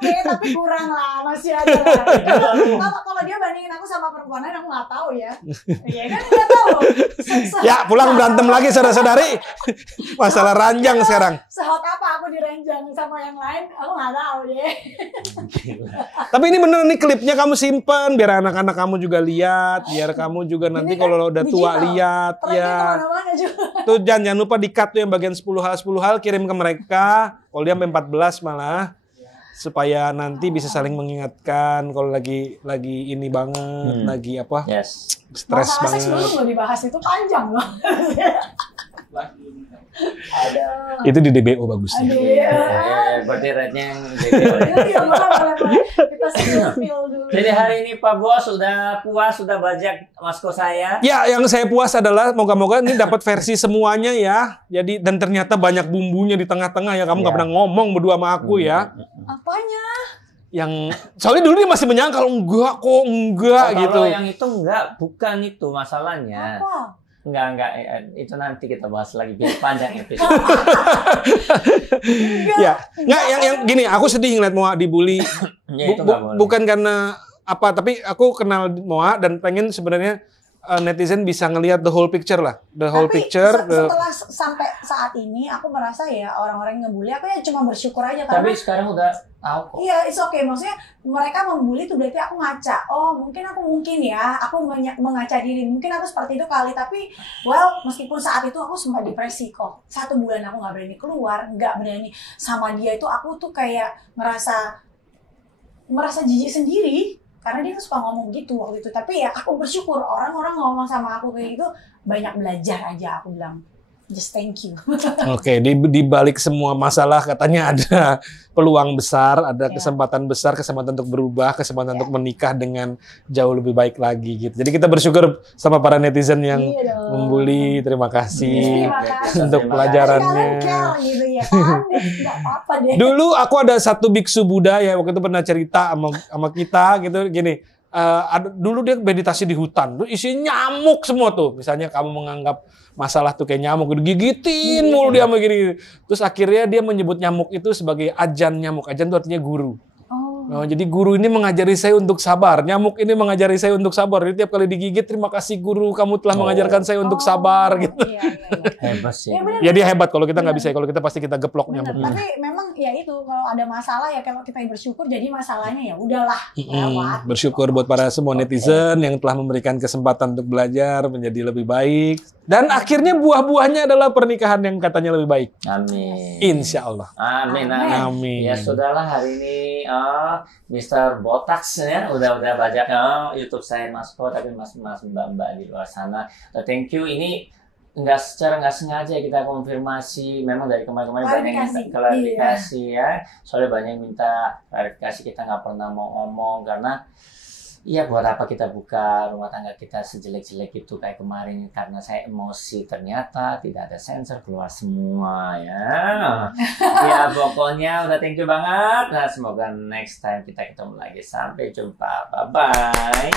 oke, tapi kurang lah, masih ada lah. Kalau dia bandingin aku sama perempuan lain, aku nggak tahu ya. Iya kan, nggak tahu. Ya pulang berantem lagi saudara-saudari. Masalah ranjang sekarang. Sehot apa aku diranjang sama yang lain, aku nggak tahu deh. Tapi ini bener nih, klipnya kamu simpen biar anak-anak kamu juga lihat, biar kamu juga nanti Ini kan kalau udah tua digital. lihat Trennya ya. kemana-mana juga. Tuh jangan lupa di-cut tuh yang bagian 10 hal kirim ke mereka. Kalau dia sampai 14 malah, supaya nanti bisa saling mengingatkan kalau lagi ini banget, lagi apa? Yes. Stres Masalah seks banget. belum loh dibahas, itu panjang loh. Aduh. Itu di DBO bagusnya. Berarti rate-nya yang Iya, boleh. Kita spill dulu. Jadi hari ini Pak Bos sudah puas, sudah bajak masko saya. Ya, yang saya puas adalah moga-moga ini dapat versi semuanya ya. Jadi dan ternyata banyak bumbunya di tengah-tengah ya. Kamu nggak pernah ngomong berdua sama aku ya. Apanya? Yang soalnya dulu dia masih menyangkal enggak gitu. Kalau yang itu enggak, bukan itu masalahnya. Apa? Enggak, itu nanti kita bahas lagi biar panjang episode. Ya, nggak yang gini, aku sedih ngeliat Moa dibully. Ya, itu nggak boleh. Bukan karena apa, tapi aku kenal Moa dan pengen sebenarnya netizen bisa ngelihat the whole picture lah, Setelah sampai saat ini aku merasa ya orang-orang yang ngebully aku ya cuma bersyukur aja, karena Tapi sekarang udah tahu kok. iya, it's okay. Maksudnya mereka membuli itu berarti aku ngaca. Oh, mungkin aku mengaca diri. Mungkin aku seperti itu kali. Tapi, well, meskipun saat itu aku sempat depresi kok. 1 bulan aku nggak berani keluar, nggak berani sama dia itu. Aku tuh kayak merasa jijik sendiri. Karena dia tuh suka ngomong gitu waktu itu. Tapi ya aku bersyukur orang-orang ngomong sama aku kayak gitu banyak belajar aja, aku bilang. Just thank you. Oke, di balik semua masalah katanya ada peluang besar, ada kesempatan besar, kesempatan untuk berubah, kesempatan untuk menikah dengan jauh lebih baik lagi gitu. Jadi kita bersyukur sama para netizen yang membuli. Terima kasih untuk pelajarannya. Gitu ya kan? Nggak apa-apa deh. Dulu aku ada satu biksu Buddha ya, waktu itu pernah cerita sama kita gitu gini. Dulu dia meditasi di hutan, tuh isinya nyamuk semua tuh. Misalnya kamu menganggap masalah tuh kayak nyamuk, gigitin mulu dia begini. Terus akhirnya dia menyebut nyamuk itu sebagai ajan nyamuk. Ajan itu artinya guru. Oh, jadi guru ini mengajari saya untuk sabar, nyamuk ini mengajari saya untuk sabar. Jadi tiap kali digigit, terima kasih guru, kamu telah mengajarkan saya untuk sabar gitu. Iya, iya. Hebat sih. Ya dia hebat, kalau kita nggak bisa, kalau kita pasti kita geplok Bener. nyamuknya. Tapi memang ya itu, kalau ada masalah ya kalau kita bersyukur, jadi masalahnya ya udahlah lewat. Bersyukur buat para semua netizen yang telah memberikan kesempatan untuk belajar menjadi lebih baik. Dan akhirnya buah-buahnya adalah pernikahan yang katanya lebih baik. Amin. Insya Allah. Amin. Amin. Ya sudahlah, hari ini Mr. Botax ya udah banyak YouTube saya Masko, tapi mas mbak di luar sana. Thank you. Ini secara nggak sengaja kita konfirmasi, memang dari kemarin-kemarin banyak yang minta klarifikasi ya. Soalnya banyak yang minta klarifikasi, kita nggak pernah mau ngomong karena iya, buat apa kita buka rumah tangga kita sejelek-jelek itu kayak kemarin, karena saya emosi, ternyata tidak ada sensor, keluar semua ya. Ya pokoknya udah thank you banget. Nah, semoga next time kita ketemu lagi. Sampai jumpa. Bye-bye.